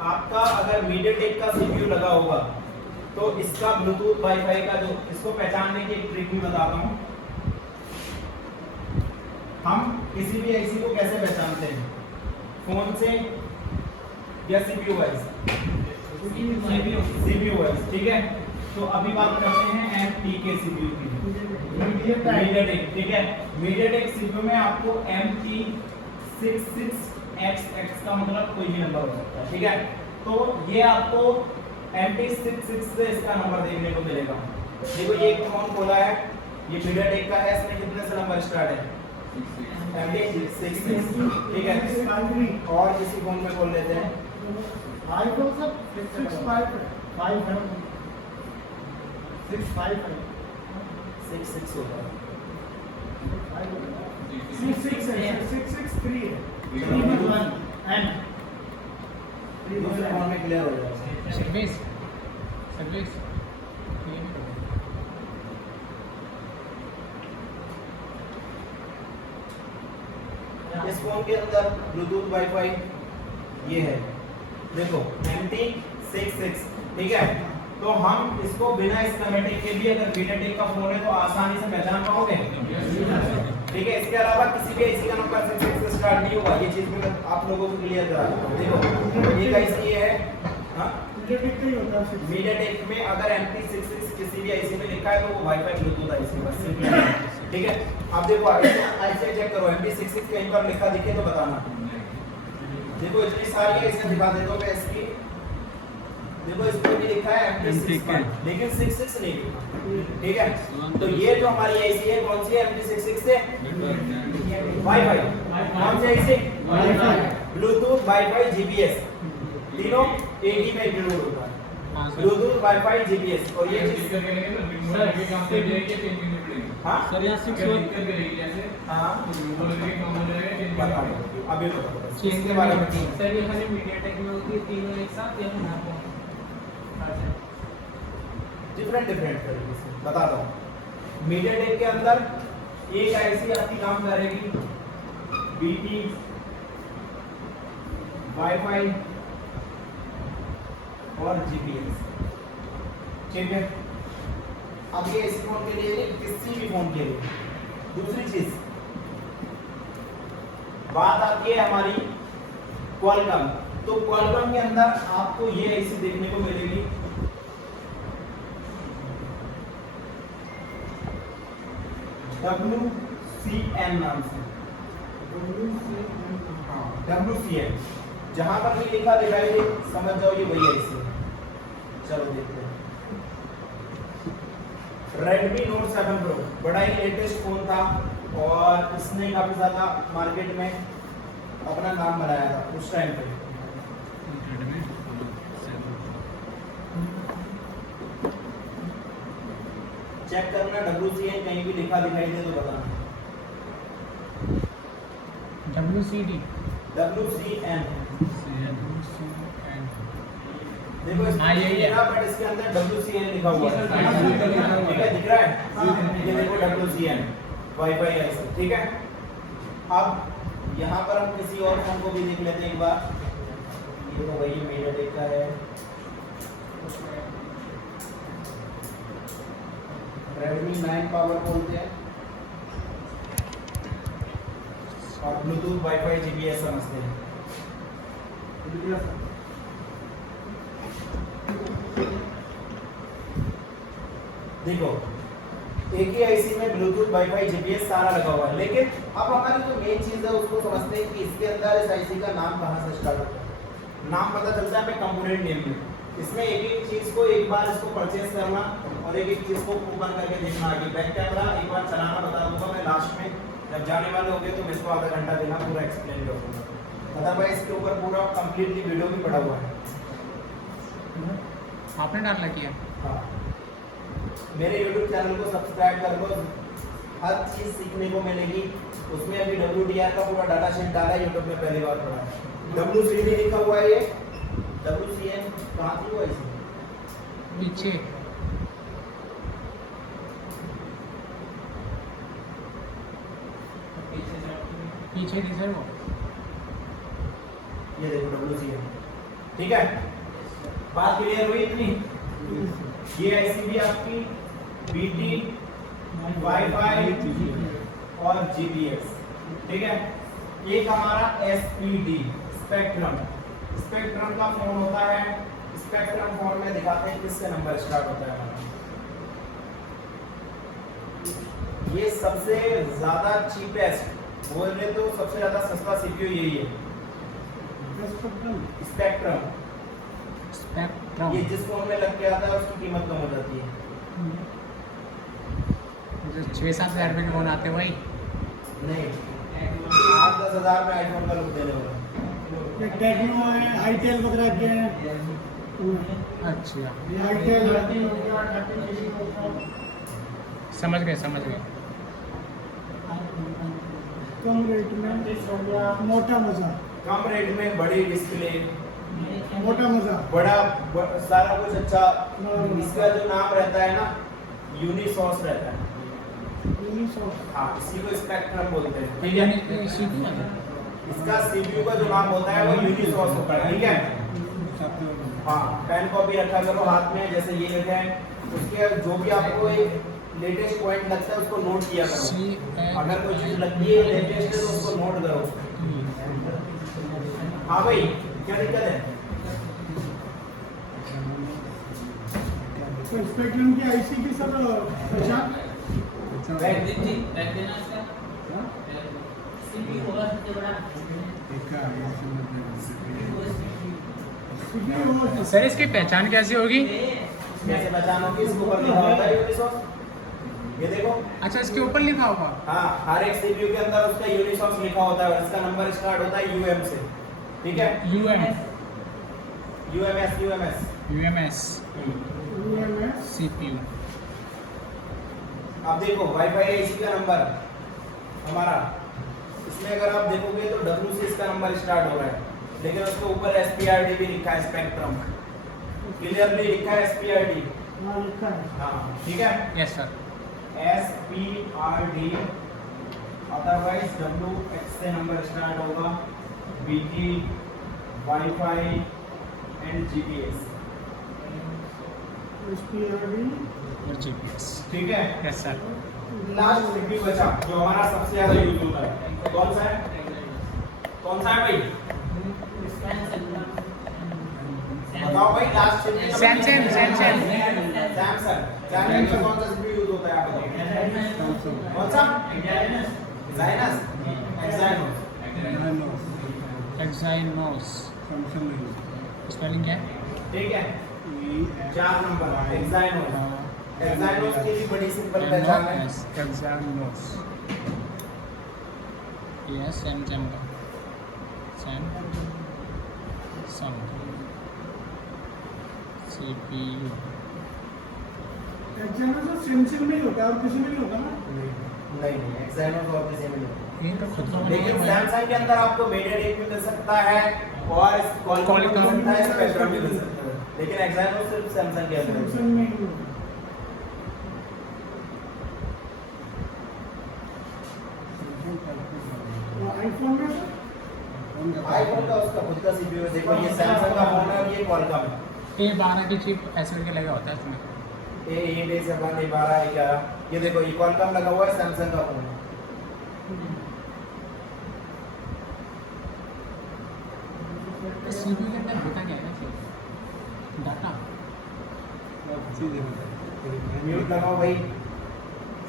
आपका अगर मीडियाटेक का सीपीयू लगा होगा तो इसका ब्लूटूथ वाईफाई का जो इसको पहचानने की एक ट्रिक भी बताता हूँ। हम किसी भी आईसी को कैसे पहचानते हैं, फोन से या सीपीयू वाइज? सीपीयू वाइज, ठीक है। तो अभी बात करते हैं एमटी के सीपीयू की, मीडियाटेक, ठीक है। मीडियाटेक सीपीयू में आपको MT66XX का मतलब कोई भी नंबर हो सकता है, ठीक है। तो ये आपको MT66 से इसका नंबर देखने को मिलेगा। देखो ये एक फोन खोला है, ये मीडियाटेक का है, इसमें कितने से नंबर स्टार्ट है? MT66, ठीक है। और किसी फोन में खोल लेते हैं, iPhone सब 655 66 होगा, 663 है, दूसरे फोन में क्लियर हो जाएगा। 26 इस फोन के अंदर ब्लूटूथ वाईफाई ये है, देखो MT66, ठीक है। तो हम इसको बिना स्कीमेटिक के भी, अगर मीडियाटेक का फोन है तो आसानी से पहचान पाओगे, ठीक है। इसके अलावा किसी भी आईसी का नंबर 66 से स्टार्ट नहीं होगा, ये चीज मैं आप लोगों को क्लियर करा दूं। देखो ये आईसी है, हां मीडियाटेक में अगर MT66 किसी भी आईसी में लिखा है तो वो वाईफाई ब्लूटूथ आईसी बस सिंपल, ठीक है। आप देखो आगे आईसी चेक करो, MT66 कहीं पर लिखा दिखे तो बताना। देखो इतनी सारी आईसी दिखा देता हूं मैं इसकी, देखो इस पे भी लिखा है MT66 लेकिन 66 नहीं लिखा, ठीक है। तो ये जो हमारी आईसी है कौन सी है? MT66 से वाईफाई, कौन सी आईसी? ब्लूटूथ वाईफाई जीपीएस, तीनों एक ही में इंक्लूड होता है, ब्लूटूथ वाईफाई जीपीएस। और ये चीज हां सर यहाँ 6 हां बता दो अभी तो चेंज के बारे में सर ये खाली मीडियाटेक में होती है तीनों एक साथ या फिर डिफरेंट तरीके से बता दो। मीडियाटेक के अंदर एक आईसी आपकी काम करेगी बीटी वाईफाई और जीपीएस, ठीक है। अब ये इस फोन के लिए नहीं, किसी भी फोन के लिए। दूसरी चीज बात आती है हमारी क्वालकॉम, तो क्वालकॉम के अंदर आपको ये आईसी देखने को मिलेगी, WCN नाम से, WCN, जहां पर भी लिखा दिखाई दे समझ जाओ ये वही आईसी है। चलो देखते हैं, Redmi Note 7 Pro बड़ा ही लेटेस्ट फोन था और इसने काफी ज्यादा मार्केट में अपना नाम बनाया था उस टाइम पे। चेक करना WCN कहीं भी लिखा दिखाई दे तो बताना। WCD WCN देखो इसमें ये है ना, बट इसके अंदर WCN लिखा हुआ है, ठीक है, दिख रहा है, ये देखो WCN वाईफाई आईसी, ठीक है। अब यहाँ पर हम किसी और फोन को भी देख लेते हैं एक बार। ये तो वही मीडियाटेक का है, Redmi 9 पावर बोलते हैं और ब्लूटूथ वाईफाई जीपीएस समझते हैं। देखो एक ही आईसी में ब्लूटूथ वाईफाई जीपीएस सारा लगा हुआ है, लेकिन अब हमारी जो मेन चीज है उसको समझते हैं कि इसके अंदर इस आईसी का नाम कहां से स्टार्ट होता है। नाम पता चलता है हमें कंपोनेंट नेम में, इसमें एक एक चीज को एक बार इसको परचेज करना और एक एक चीज को ओपन करके देखना। आगे बैक कैमरा एक बार चलाना बता दूंगा मैं लास्ट में, जब जाने वाले होंगे तो इसको आधा घंटा देना, पूरा एक्सप्लेन कर दूंगा। अदरवाइज इसके ऊपर पूरा कंप्लीटली वीडियो भी पड़ा हुआ है, आपने डालना किया। हाँ मेरे YouTube चैनल को सब्सक्राइब कर लो, हर चीज सीखने को मिलेगी। उसमें अभी WDR का पूरा डाटा शीट डाला है, YouTube में पहली बार पढ़ा है। WCD लिखा हुआ है, ये WCN कहाँ थी वो ऐसी पीछे पीछे थी सर वो, ये देखो WCN, ठीक है, बात क्लियर हुई इतनी? ये आईसी भी आपकी बीटी, वाईफाई और जीपीएस, ठीक है। एक हमारा एसपीडी स्पेक्ट्रम, स्पेक्ट्रम का फोन होता है। स्पेक्ट्रम फोन में दिखाते हैं किससे नंबर स्टार्ट होता है हमारा। ये सबसे ज्यादा चीपेस्ट बोले तो सबसे ज्यादा सस्ता सीपीयू यही है, स्पेक्ट्रम। स्पेक्ट्रम ये जिस फोन में लग के आता है उसकी कीमत कम हो जाती है। जो 6-7 हज़ार रुपये के फोन आते हैं भाई। नहीं, 8-10 हजार में आईफोन का लुक देने वाला। टेक्नो है, आईटेल वगैरह के हैं। अच्छा आईटेल समझ गए। कम रेट में मोटा मजा, कम रेट में बड़ी डिस्प्ले, मोटा मजा। सारा कुछ अच्छा। इसका जो नाम रहता है ना, यूनिसॉस रहता है। हाँ, इसी को स्पेक्ट्रम बोलते हैं, ठीक है। इसका सीपीयू का जो नाम होता है वो यूनिसॉस होता है, ठीक है। हाँ, पेन कॉपी रखा करो हाथ में, जैसे ये रखे हैं। उसके जो भी आपको एक लेटेस्ट पॉइंट लगता है उसको नोट किया करो। अगर कोई चीज लगती है लेटेस्ट है तो उसको नोट करो। हाँ भाई, क्या दिक्कत है? तो स्पेक्ट्रम की आईसी की सर पहचान सर इसकी पहचान कैसे होगी? कैसे पहचान होगी? इसके ऊपर लिखा होता है यूनिसॉस, ये देखो। अच्छा, इसके ऊपर लिखा होगा। हाँ, हर एक सीपीयू के अंदर उसका यूनिसॉस लिखा होता है और इसका नंबर स्टार्ट होता है यूएम से, ठीक है। UMS CPU। अब देखो वाईफाई आईसी का नंबर हमारा, इसमें अगर आप देखोगे तो डब्ल्यू से इसका नंबर स्टार्ट हो रहा है, लेकिन उसके ऊपर एसपीआरडी भी लिखा है, स्पेक्ट्रम क्लियरली लिखा है एसपीआरडी। लिखा है। हाँ, ठीक है। Yes sir. SPRD, otherwise W X से नंबर स्टार्ट होगा, BT, WiFi and GPS, SPRD और GPS। ठीक है। Yes sir. लास्ट सीपीयू बचा जो हमारा सबसे ज्यादा यूज होता है, कौन सा है? कौन सा है भाई? बताओ भाई, लास्ट सीपीयू। सैमसंग। सैमसंग का कौन सा सीपीयू यूज होता है आप बताओ? कौन सा? Exynos, Exynos. स्पेलिंग क्या है? ठीक है। 4 नंबर Exynos। Exynos की भी बड़ी सिंपल पहचान है। एक्साइनोस। ये सैमसंग का। CPU। एक्सएमएस सैमसंग में ही होता है और किसी में नहीं होता ना। नहीं, Exynos और किसी में नहीं। ये तो खुद का लेकिन सैमसंग के अंदर आपको मीडियाटेक भी मिल सकता है और क्वालकॉम भी मिल सकता है, स्पेक्ट्रम भी मिल सकता है, लेकिन Exynos सिर्फ सैमसंग के अंदर है। सैमसंग में ही होता है। आईफोन में आईफोन का उसका खुद का सीपीयू है। देखो, ये सैमसंग का फोन है और ये क्वालकॉम है। A12 की चिप ऐसे करके लगा होता है इसमें। A8, A7, A12, A11, ये देखो ये क्वालकॉम लगा हुआ है, सैमसंग का फोन है। CPU के अंदर होता क्या है? डाटा। म्यूट लगाओ भाई,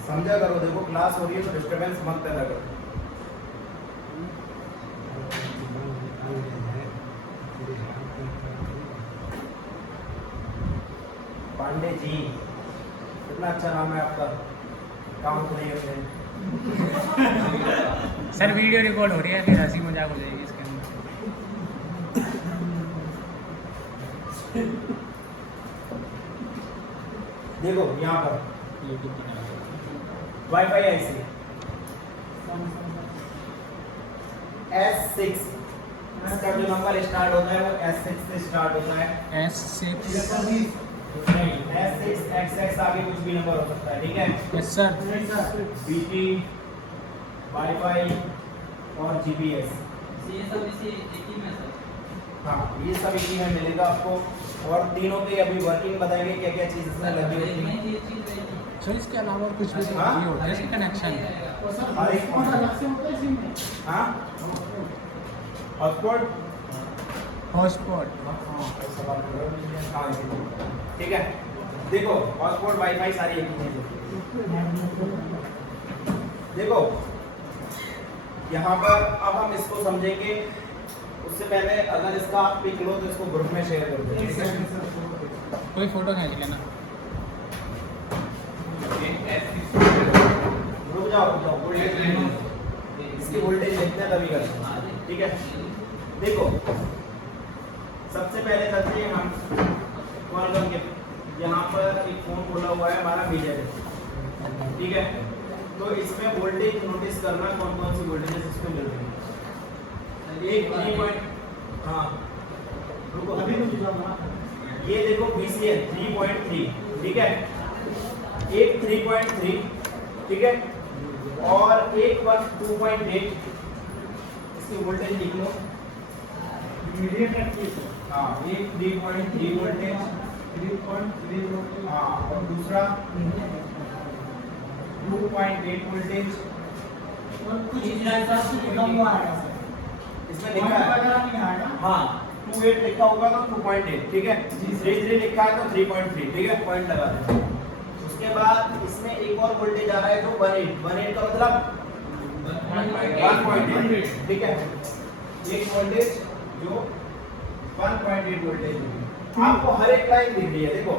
समझा करो। देखो क्लास हो रही है तो डिस्टरबेंस मत पैदा करो। पांडे जी, कितना अच्छा नाम है आपका, काउंट नहीं होते हैं। सर वीडियो रिकॉर्ड हो रही है, फिर हंसी मजाक हो जाएगी इसके अंदर। देखो यहाँ पर यूट्यूब पे डाल। वाईफाई आईसी S6, इसका जो नंबर स्टार्ट होता है वो S6 से स्टार्ट होता है। S6। नहीं, S6, XX आगे कुछ भी नंबर हो सकता है, ठीक है। Yes sir. BT, वाईफाई और GPS। ये सब इसी एक ही में सर। हाँ ये सब इसी में मिलेगा आपको। और तीनों की अभी वर्किंग बताएंगे क्या क्या चीज़ इसमें लगी होती है। सर इसके अलावा कुछ भी हाँ? ये होता है इसका कनेक्शन? और सर हर एक कौन सा अलग से होता है इसमें? हाँ हॉटस्पॉट हॉटस्पॉट। हाँ ठीक है। देखो हॉटस्पॉट वाईफाई सारी एक ही चीज़ है। देखो यहाँ पर अब हम इसको समझेंगे। उससे पहले अगर इसका आप पिक लो तो इसको ग्रुप में शेयर कर दो। कोई फोटो खींच लेना। रुक जाओ वोल्टेज इसकी वोल्टेज देखते हैं तभी करते हैं। ठीक है देखो सबसे पहले चलते हैं हम कॉल के। यहाँ पर एक फोन खोला हुआ है हमारा मीडियाटेक। ठीक है तो इसमें वोल्टेज नोटिस करना कौन कौन सी वोल्टेज इसमें मिल रही है। एक 3 पॉइंट हाँ रुको अभी ये देखो VCN 3.3 ठीक है। एक 3.3 ठीक है और एक 2.8 इसकी वोल्टेज लिख लो। हाँ एक 3.3 वोल्टेज 3.3 वोल्टेज हाँ और दूसरा 2.8 वोल्टेज और कुछ इधर लिखा हुआ है इसमें लिखा है नहीं आएगा। हाँ 2.8 लिखा होगा तो 2.8 ठीक है। 3.3 लिखा है तो 3.3 ठीक है पॉइंट लगा देना। उसके बाद इसमें एक और वोल्टेज आ रहा है जो 1.8 का मतलब 1.8 ठीक है। एक वोल्टेज जो 1.8 वोल्टेज आपको हर एक लाइन दिख रही है। देखो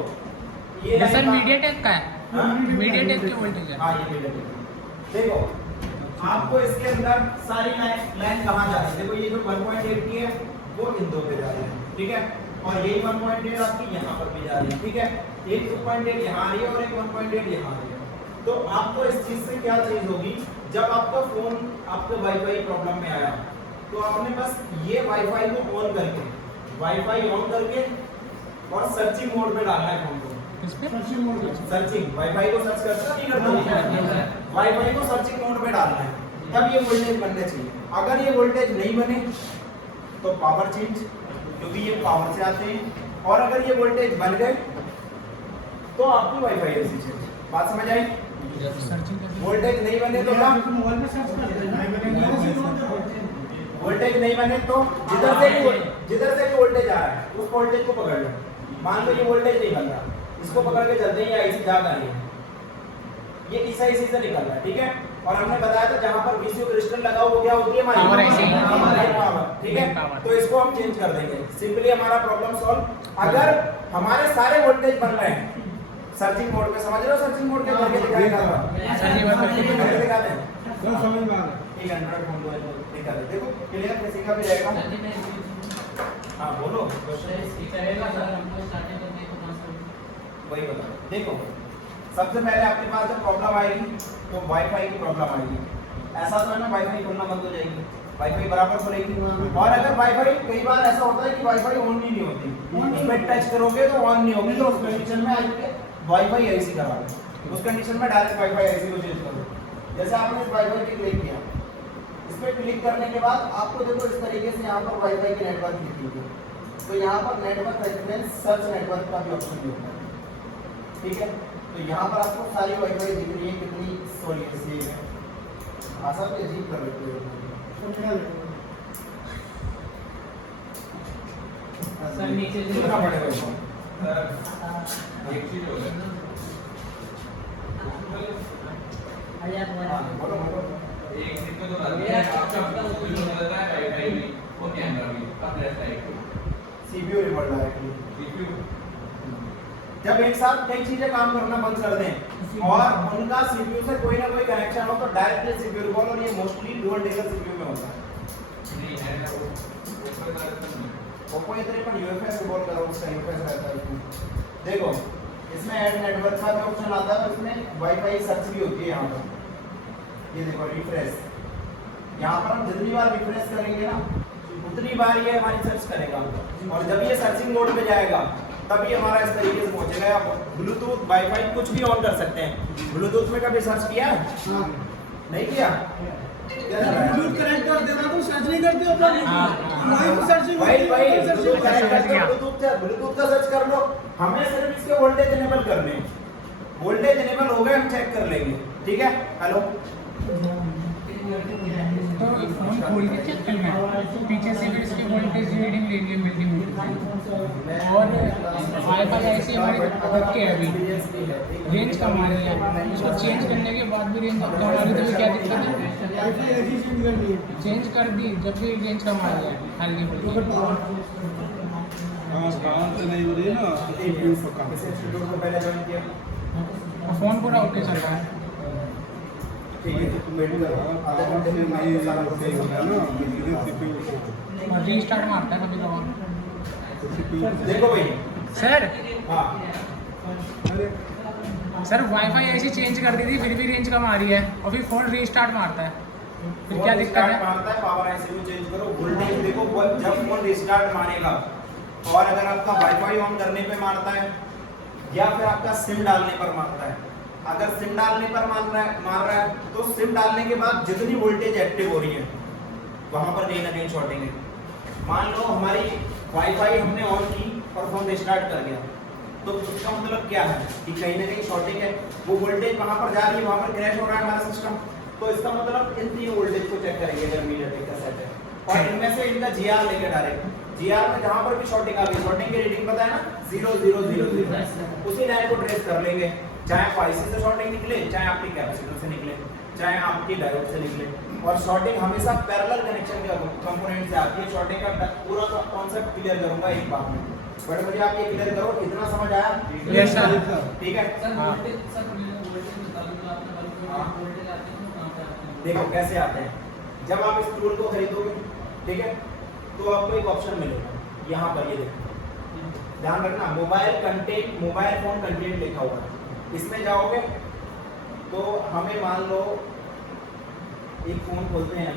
ये ये सर लाइन मीडियाटेक का है। हाँ? मीडियाटेक के वोल्टेज है। हाँ ये मीडियाटेक देखो आपको इसके अंदर सारी लाइन कहाँ जा रही है। देखो ये जो 1.8 की है वो इन दो पे जा रही है ठीक है। और यही 1.8 आपकी यहाँ पर भी जा रही है ठीक है। एक 2.8 यहाँ आ रही है और एक 1.8 यहाँ आ रही है। तो आपको इस चीज से क्या चीज होगी जब आपका फोन आपके वाईफाई प्रॉब्लम में आया तो आपने बस ये वाईफाई को ऑन करके और सर्चिंग मोड में डालना है फोन को। इस पे सर्चिंग वाईफाई को सर्च करते हो नहीं करते वाईफाई को सर्चिंग मोड में डालना है तब ये वोल्टेज बनने चाहिए। अगर ये वोल्टेज नहीं बने तो पावर चेंज क्योंकि ये पावर से आते हैं। और अगर ये वोल्टेज बन गए तो आपकी वाईफाई ऐसी चेंज। बात समझ आई। सर्चिंग वोल्टेज नहीं बने तो क्या मोबाइल में सर्च कर देना। वोल्टेज नहीं बने तो जिधर से भी वोल्टेज आ रहा है उस वोल्टेज को पकड़ लो। मान लो ये वोल्टेज नहीं बन रहा इसको पकड़ के चलते हैं ऐसी जा रही है ये इस IC से निकल रहा है ठीक है। और हमने बताया था जहां पर VCO क्रिस्टल लगा वो क्या होती है पावर IC। पावर ठीक है। तो इसको हम चेंज कर देंगे सिंपली हमारा प्रॉब्लम सॉल्व। अगर हमारे सारे वोल्टेज बन रहे हैं सर्चिंग मोड में समझ रहे हो। सर्चिंग मोड के करके दिखाएगा दिखा दें समझ में आ रहा है। एक एंड्रॉइड फोन को दिखा दे। देखो क्लियर कैसे का भी जाएगा। हाँ बोलो वही बता। देखो सबसे पहले आपके पास जब प्रॉब्लम आएगी तो वाईफाई की प्रॉब्लम आएगी। ऐसा तो है ना वाईफाई खुलना बंद हो जाएगी वाईफाई बराबर खुलेगी। और अगर वाईफाई कई बार ऐसा होता है कि वाईफाई ऑन ही नहीं होती उसमें टच करोगे तो ऑन नहीं होगी। तो उस कंडीशन में आके वाईफाई IC करा लो। उस कंडीशन में डायरेक्ट वाईफाई IC को चेंज करो। जैसे आपने इस वाईफाई पे क्लिक किया इस पे क्लिक करने के बाद आपको देखो इस तरीके से यहाँ पर वाईफाई की नेटवर्क दिखती है। तो यहाँ पर नेटवर्क रेफरेंस सर्च नेटवर्क का भी ऑप्शन होता है ठीक है। तो यहाँ पर आपको सारी वाईफाई दिख रही है कितनी सॉरी से आसान से अजीब कर लेते हो। सर नीचे कितना पड़ेगा इसको? एक चीज हो गया हाँ, बोलो बोलो। एक दिक्कत तो आती है आपका कोई बदलता है वाईफाई में वो कैमरा भी अपने side CPU remote directly CPU जब एक साथ कई चीजें काम करना बंद कर दें और उनका CPU से कोई ना कोई कनेक्शन हो तो डायरेक्टली CPU रिकॉल। और ये मोस्टली डुअल डेकर CPU में होता है। नहीं है ना वो ओप्पो ये तरीके UFS रिकॉल करो उसका UFS रहता है इसमें। देखो इसमें ऐड नेटवर्क का भी ऑप्शन आता है और इसमें वाईफाई सर्च भी होती है। यहाँ पर ये देखो रिफ्रेश। यहाँ पर हम जितनी बार रिफ्रेश करेंगे ना उतनी बार ये हमारी सर्च करेगा। और जब ये सर्चिंग मोड में जाएगा तभी हमारा इस तरीके से पहुंचेगा। आप ब्लूटूथ वाईफाई कुछ भी ऑन कर सकते हैं। ब्लूटूथ में कभी सर्च किया हाँ नहीं किया ब्लूटूथ कनेक्ट कर देना तो सर्च नहीं करते हो अपन हाँ, लाइव सर्चिंग भाई सर्चिंग ब्लूटूथ का सर्च कर लो, हमें सिर्फ इसके वोल्टेज इनेबल करने हैं। वोल्टेज इनेबल हो गए हम चेक कर लेंगे, ठीक है। हेलो, तो फोन खोल के चेक करना है, पीछे से भी इसकी वोल्टेज रीडिंग ले लिए मिलती मिलती। और वाईफाई ऐसी हमारी ओके है, अभी रेंज कम आ रही है, उसको चेंज करने के बाद भी रेंज कम आ रही है, तो क्या दिक्कत है? वाईफाई ऐसी चेंज कर दी चेंज कर दी जब भी रेंज कम आ रही है हल्की फुल्की। काम तो नहीं हो रही ना, इंस्टीट्यूट को पहले ज्वाइन किया, फ़ोन पूरा ओके चल रहा है। ठीक है, तुम वेट करो, आधे घंटे में नहीं सारा सही हो गया ना, और रीस्टार्ट मारता है कभी कभार। देखो भाई। सर हाँ, सर वाईफाई ऐसी चेंज कर दी थी, फिर भी रेंज कम आ रही है, और फिर फ़ोन रीस्टार्ट मारता है, फिर क्या दिक्कत है? मारता है, पावर आईसी में चेंज करो, वोल्टेज देखो। जब फोन रिस्टार्ट मारेगा और अगर आपका वाईफाई ऑन करने पे मारता है या फिर आपका सिम डालने पर मारता है, अगर सिम डालने पर मार रहा है तो सिम डालने के बाद जितनी वोल्टेज एक्टिव हो रही है वहां पर कहीं ना कहीं शॉर्टिंग है। मान लो हमारी वाईफाई हमने ऑन की और फोन रिस्टार्ट कर गया, तो उसका मतलब क्या है कि कहीं ना कहीं शॉर्टिंग है, वो वोल्टेज वहां पर जा रही है, वहां पर क्रैश हो रहा है हमारा सिस्टम। तो इसका मतलब इन तीन वोल्टेज को चेक करेंगे अगर मीडियाटेक का सेट है, और इनमें से इनका जीआर लेके डायरेक्ट जीआर में जहां पर भी शॉर्टिंग आ गई, शॉर्टिंग की रीडिंग पता है ना, 0 0 0 0, उसी लाइन को ट्रेस कर लेंगे, चाहे आपको आईसी से शॉर्टिंग निकले, चाहे आपकी कैपेसिटर से निकले, चाहे आपकी डायोड से निकले। और शॉर्टिंग हमेशा पैरेलल कनेक्शन के कंपोनेंट से आती है। शॉर्टिंग का पूरा कॉन्सेप्ट क्लियर करूंगा एक बात में, बट मुझे आप ये क्लियर करो, इतना समझ आया? Yes, sir. ठीक है। सर हाँ। वोल्टेज बता दो, तो आपने बल्ब हाँ। वोल्टेज आते हैं तो कहां से आते हैं? देखो कैसे आते हैं, जब आप इस टूल को खरीदोगे, ठीक है, तो आपको एक ऑप्शन मिलेगा यहाँ पर, ये देखो, ध्यान रखना, mobile content, mobile phone content लिखा हुआ है। इसमें जाओगे तो हमें मान लो एक फोन खोलते हैं,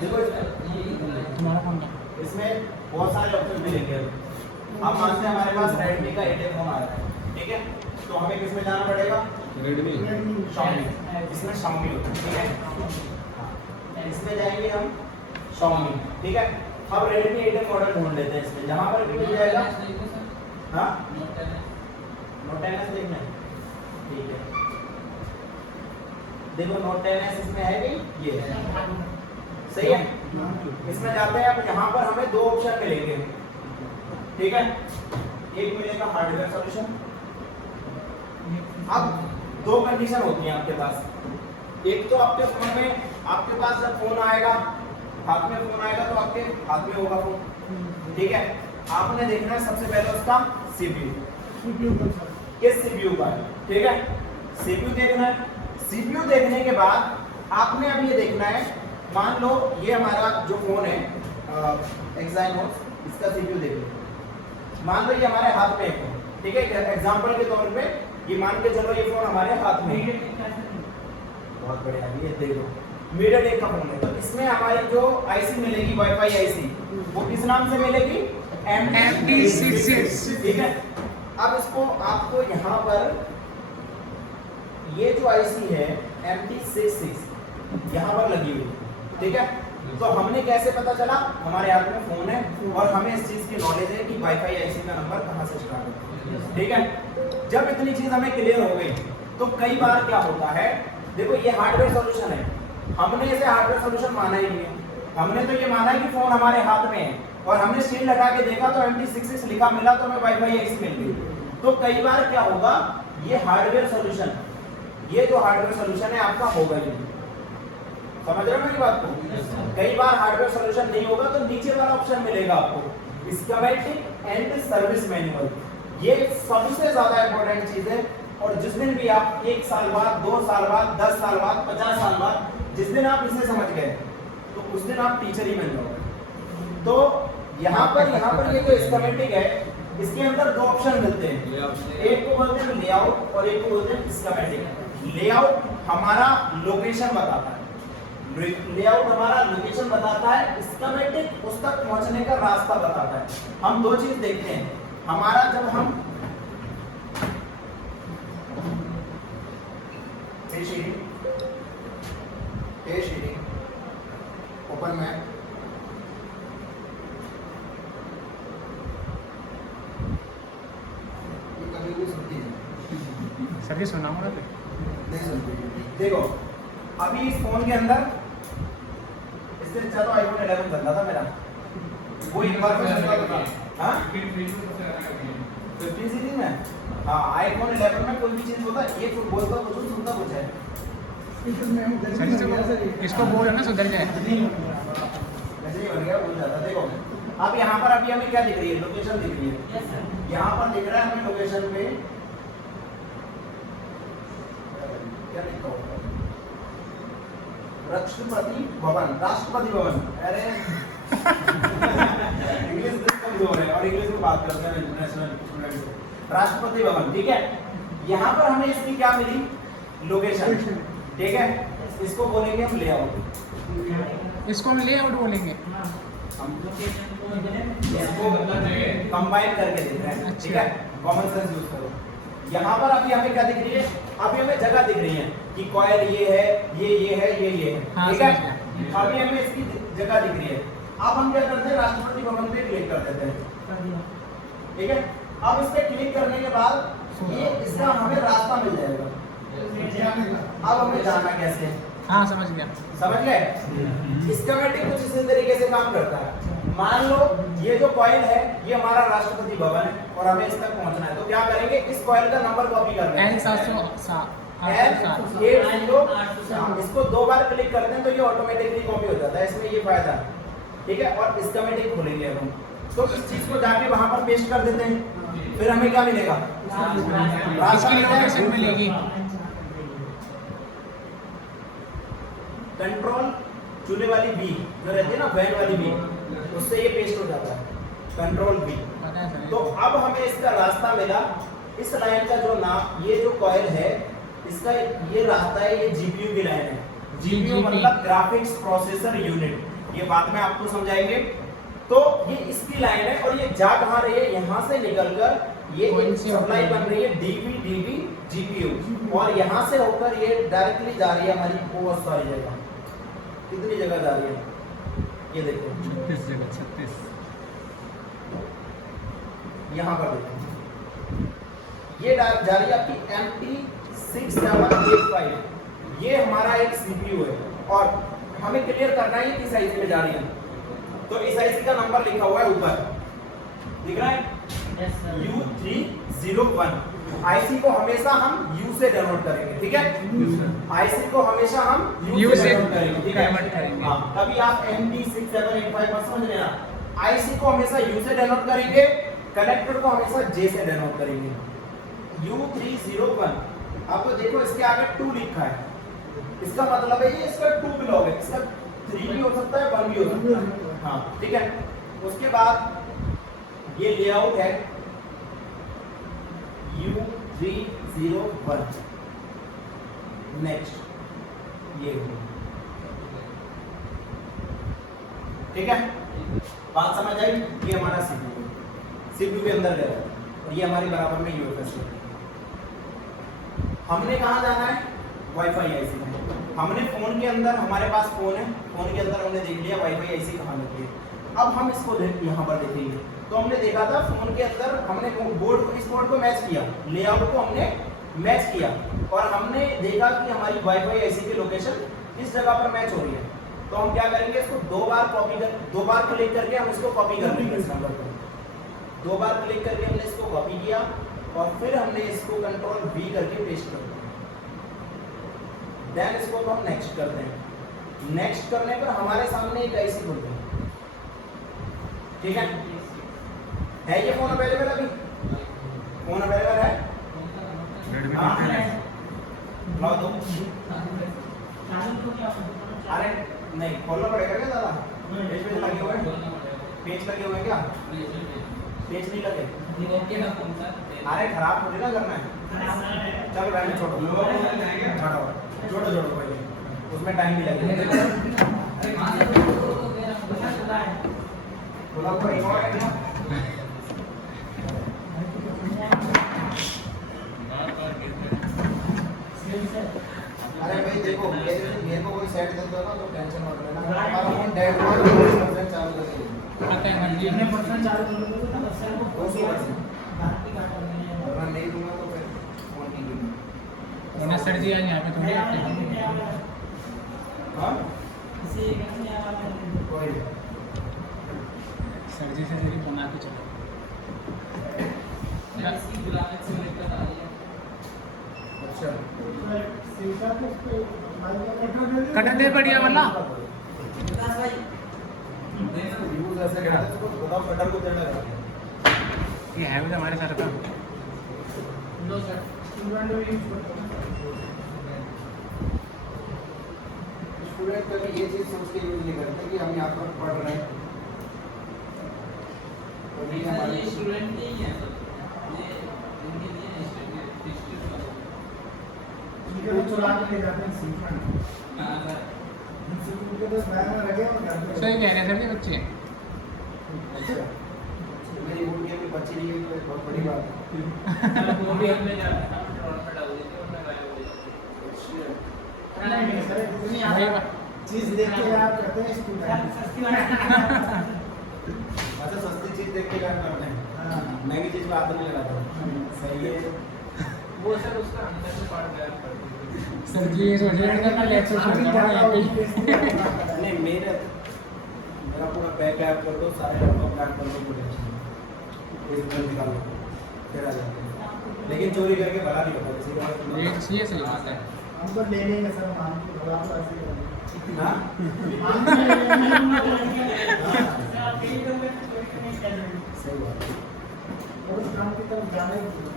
देखो तुम्हारा फोन का इसमें बहुत सारे ऑप्शन मिलेंगे। अब मानते हैं हमारे पास रेडमी का 8 फोन आ रहा है, ठीक है, तो हमें किसमें जाना पड़ेगा? रेडमी Xiaomi, इसमें Xiaomi होता है, ठीक है, इसमें जाएंगे हम Xiaomi, ठीक है। अब Redmi 8 मॉडल ढूंढ लेते हैं इसमें, जहां पर भी मिल जाएगा। हाँ, Note 10s देखना है, ठीक है, देखो Note 10s इसमें है नहीं, ये है, सही है। इसमें जाते हैं, अब यहाँ पर हमें दो ऑप्शन मिलेंगे, ठीक है, एक मिलेगा हार्डवेयर सॉल्यूशन। अब दो कंडीशन होती हैं आपके पास, एक तो आपके फोन में, आपके पास जब फोन आएगा, हाथ में फोन आएगा तो आपके हाथ में होगा फोन, ठीक है, आपने देखना है सबसे पहले उसका सीपीयू, किस सीपीयू का है, ठीक है, सीपीयू देखना है। सीपीयू देखने के बाद आपने अब ये देखना है, मान लो ये हमारा जो फोन है एक्साइनोस, इसका सीपीयू देख लो, मान लो ये हमारे हाथ में है, ठीक है, एग्जांपल के तौर पे ये मान के चलो ये फोन हमारे हाथ में है, बहुत बढ़िया, ये देखो मीडियाटेक का फोन है, तो इसमें हमारी जो आईसी मिलेगी, वाईफाई आईसी, वो किस नाम से मिलेगी? MT66, ठीक है। अब इसको आपको यहाँ पर ये जो आईसी है MT66 यहाँ पर लगी हुई है, ठीक है, तो हमने कैसे पता चला? हमारे हाथ में फोन है और हमें इस चीज की नॉलेज है कि वाईफाई आईसी का नंबर कहाँ से स्टार्ट होता है, ठीक है। जब इतनी चीज हमें क्लियर हो गई तो कई बार क्या होता है, देखो ये हार्डवेयर सॉल्यूशन है, हमने इसे हार्डवेयर सॉल्यूशन माना ही नहीं है, हमने तो ये माना है कि फोन हमारे हाथ में है और हमने शील्ड हटा के देखा तो MT66 लिखा मिला तो हमें वाईफाई आईसी मिल गई। तो कई बार क्या होगा, ये हार्डवेयर सॉल्यूशन, ये जो हार्डवेयर सॉल्यूशन है आपका होगा ही नहीं, समझ रहे हो मेरी बात को? कई बार हार्डवेयर सॉल्यूशन नहीं होगा तो नीचे वाला ऑप्शन मिलेगा आपको, स्कीमेटिक एंड सर्विस मैनुअल, ये सबसे ज्यादा इंपॉर्टेंट चीज है। और जिस दिन भी आप 1 साल बाद, 2 साल बाद, 10 साल बाद, 50 साल बाद, जिस दिन आप इसे समझ गए तो उस दिन आप टीचर ही बन जाओगे। तो यहाँ पर ये जो स्कीमेटिक है, इसके अंदर दो ऑप्शन मिलते हैं, एक को बोलते हैं लेआउट और एक को बोलते हैं स्कीमेटिक। लेआउट हमारा लोकेशन बताता है, लेआउट हमारा लोकेशन बताता है, स्कीमेटिक उस तक पहुंचने का रास्ता बताता है। हम दो चीज देखते हैं, हमारा जब हम A sheeting प्रॉब्लम है। ये कभी भी सुनती है, सर जी सुनाऊंगा तो नहीं सुनती। देखो अभी इस फोन के अंदर इससे अच्छा तो आईफोन 11 चल रहा था मेरा, वो एक बार में चलता था। हाँ 15 सीरीज में, हाँ आईफोन 11 में कोई भी चीज होता है, ये बोलता कुछ सुनता कुछ है। सर जी तो इसको बोलो ना सुधर जाए। ऐसे ही बन गया, भूल जाता। देखो अब यहाँ पर अभी हमें क्या दिख रही है, लोकेशन दिख रही है। यहाँ पर दिख रहा है हमें लोकेशन पे क्या लिखा होगा, राष्ट्रपति भवन, राष्ट्रपति भवन। अरे इंग्लिश कमजोर है और इंग्लिश में बात करते हैं इंटरनेशनल स्टूडेंट से। राष्ट्रपति भवन, ठीक है। यहाँ पर हमें इसकी क्या मिली, लोकेशन, ठीक है। इसको बोलेंगे हम लेआउट, इसको हम लेआउट बोलेंगे। हम इसको कंबाइन करके देख रहे हैं, ठीक है। कॉमन सेंस यूज करो। यहाँ पर अभी हमें क्या दिख रही है, अभी हमें जगह दिख रही है कि कॉइल ये है, ये है, ये है, हाँ, ठीक है। समझ अभी हमें इसकी जगह दिख रही है। अब हम क्या करते हैं, राष्ट्रपति भवन पे क्लिक कर देते हैं, ठीक है। अब इस पे क्लिक करने के बाद ये इसका हमें रास्ता मिल जाएगा। अब हमें जाना कैसे है, हाँ समझ गया। समझ गए। स्कीमेटिक कुछ इसी तरीके से काम करता है। मान लो ये जो कॉइल है ये हमारा राष्ट्रपति भवन है और हमें इस तक पहुंचना है, तो क्या करेंगे, इस कॉइल का नंबर कॉपी करना है, L780। इसको 2 बार क्लिक करते हैं तो ये ऑटोमेटिकली कॉपी हो जाता है, इसमें ये फायदा है, ठीक है। और स्कीमेटिक खोलेंगे अब हम, तो इस चीज को जाके वहां पर पेस्ट कर देते हैं, फिर हमें क्या मिलेगा, इसकी लोकेशन मिलेगी। कंट्रोल चूल्हे वाली बी जो रहती है ना, फैन वाली बी, उससे ये पेस्ट हो जाता है, कंट्रोल बी। तो अब हमें इसका रास्ता मिला। इस लाइन का जो नाम, ये जो कॉइल है इसका ये रास्ता है, ये जीपीयू की लाइन है। जीपीयू मतलब ग्राफिक्स प्रोसेसर यूनिट, ये बात में आपको समझाएंगे। तो ये इसकी लाइन है और ये जा कहाँ रही है, यहाँ से निकलकर ये सप्लाई बन रही है डीवी जीपीयू, और यहाँ से होकर ये डायरेक्टली जा रही है हमारी बहुत सारी जगह। कितनी जगह जा रही है, ये देखो 36 जगह, 36 यहाँ पर देखो, ये जा रही है आपकी MT6785। ये हमारा एक सीपीयू है और हमें क्लियर करना है किस आईसी में जा रही है। तो इस आईसी का नंबर लिखा हुआ है ऊपर, दिख रहा है, U301। आईसी को हमेशा हम U से डिनोट करेंगे, ठीक है। आईसी को हमेशा हम U से डिनोट करेंगे, ठीक है। कन्वर्ट करेंगे। हाँ, तभी आप MT6785 मत समझ लेना। आईसी को हमेशा U से डिनोट करेंगे, कनेक्टर को हमेशा J से डिनोट करेंगे। U301। आपको देखो इसके आगे 2 लिखा है, इसका मतलब है ये इसका 2 ब्लॉक है, इसका 3 भी हो सकता है, 1 भी हो सकता है। हाँ ठीक है। उसके बाद ये लेआउट है U301। नेक्स्ट ये, ठीक है, बात समझ आई। ये हमारा सीपीयू के अंदर गया और ये हमारी बराबर में यूएफएस है। हमने कहाँ जाना है, वाईफाई आईसी में। हमने फोन के अंदर, हमारे पास फोन है, फोन के अंदर हमने देख लिया वाईफाई आईसी कहाँ लगी है। अब हम इसको यहाँ पर देखेंगे, तो हमने देखा था फोन के अंदर हमने बोर्ड को, इस बोर्ड को मैच किया, लेआउट को हमने मैच किया और हमने देखा कि हमारी वाईफाई आईसी की लोकेशन इस जगह पर मैच हो रही है। तो हम क्या करेंगे, इसको 2 बार क्लिक करके हम इसको कॉपी कर लेंगे। इस नंबर को 2 बार क्लिक करके हमने इसको कॉपी किया और फिर हमने इसको कंट्रोल V करके पेस्ट कर दिया। देन इसको हम नेक्स्ट करते हैं। नेक्स्ट करने पर हमारे सामने एक आईसी खुलती है, ठीक है। ये फोन अवेलेबल अभी, फोन अवेलेबल है, हाँ दो। अरे नहीं, खोलना पड़ेगा क्या दादा, पेज लगे हुए हैं, पेज लगे हुए हैं क्या, पेज नहीं लगे, अरे खराब थोड़ी ना करना है। चलो रहने छोड़ो, जोड़ो जोड़ो कोई नहीं, उसमें टाइम भी लगेगा। अरे भाई देखो, मेरे को कोई सेट दे दो ना तो टेंशन मत लेना, हमारा फोन डेड हुआ जी आज यहाँ पे थोड़ी आते हैं। हाँ कोई नहीं। सर जी से जरी बना के चलो। इसकी गुलाब से लेकर आ रही है। अच्छा कटर दे बढ़िया वाला। यूज ऐसे करते हैं तो बताओ कटर को देना है। ये है भी तो हमारे सर का। नो सर स्टूडेंट कभी ये चीज सोच के यूज नहीं करते कि हम यहाँ पर पढ़ रहे हैं तो ये हमारे ये स्टूडेंट नहीं है सर, ये इनके लिए इंस्टीट्यूट चुरा के ले जाते हैं सीखने हां सर उनके पास बैग में रखे और घर पे सही कह रहे हैं सर जी बच्चे। अच्छा मेरी वोट की अपनी बच्ची नहीं है तो बहुत बड़ी बात है। वो भी हमने जाते हैं ड्रोन पे डाल देते हैं और गायब हो जाते हैं। नहीं सर इतनी वही आप चीज देख के आप कहते हैं स्टूडेंट अच्छा सस्ती चीज देख के काम करते हैं महंगी चीज में हाथ नहीं लगाते सही है। वो सर उसका अंदर से पार्ट गायब कर देते हैं। सर जी ये सोच रहे हैं कि मैं लेक्चर सुन रहा हूँ यहाँ पे। नहीं मेरा पूरा बैक ऐप कर दो सारे लैपटॉप ऐप कर दो पूरे इसमें निकाल लो फिर आ जाते हैं लेकिन चोरी करके भगा नहीं होता किसी का। ये सही बात है। हम तो ले लेंगे सर मान के आप ऐसे ही करेंगे। हाँ मान के ले लेंगे सही बात है। और उस काम की तरफ जाना ही चाहिए।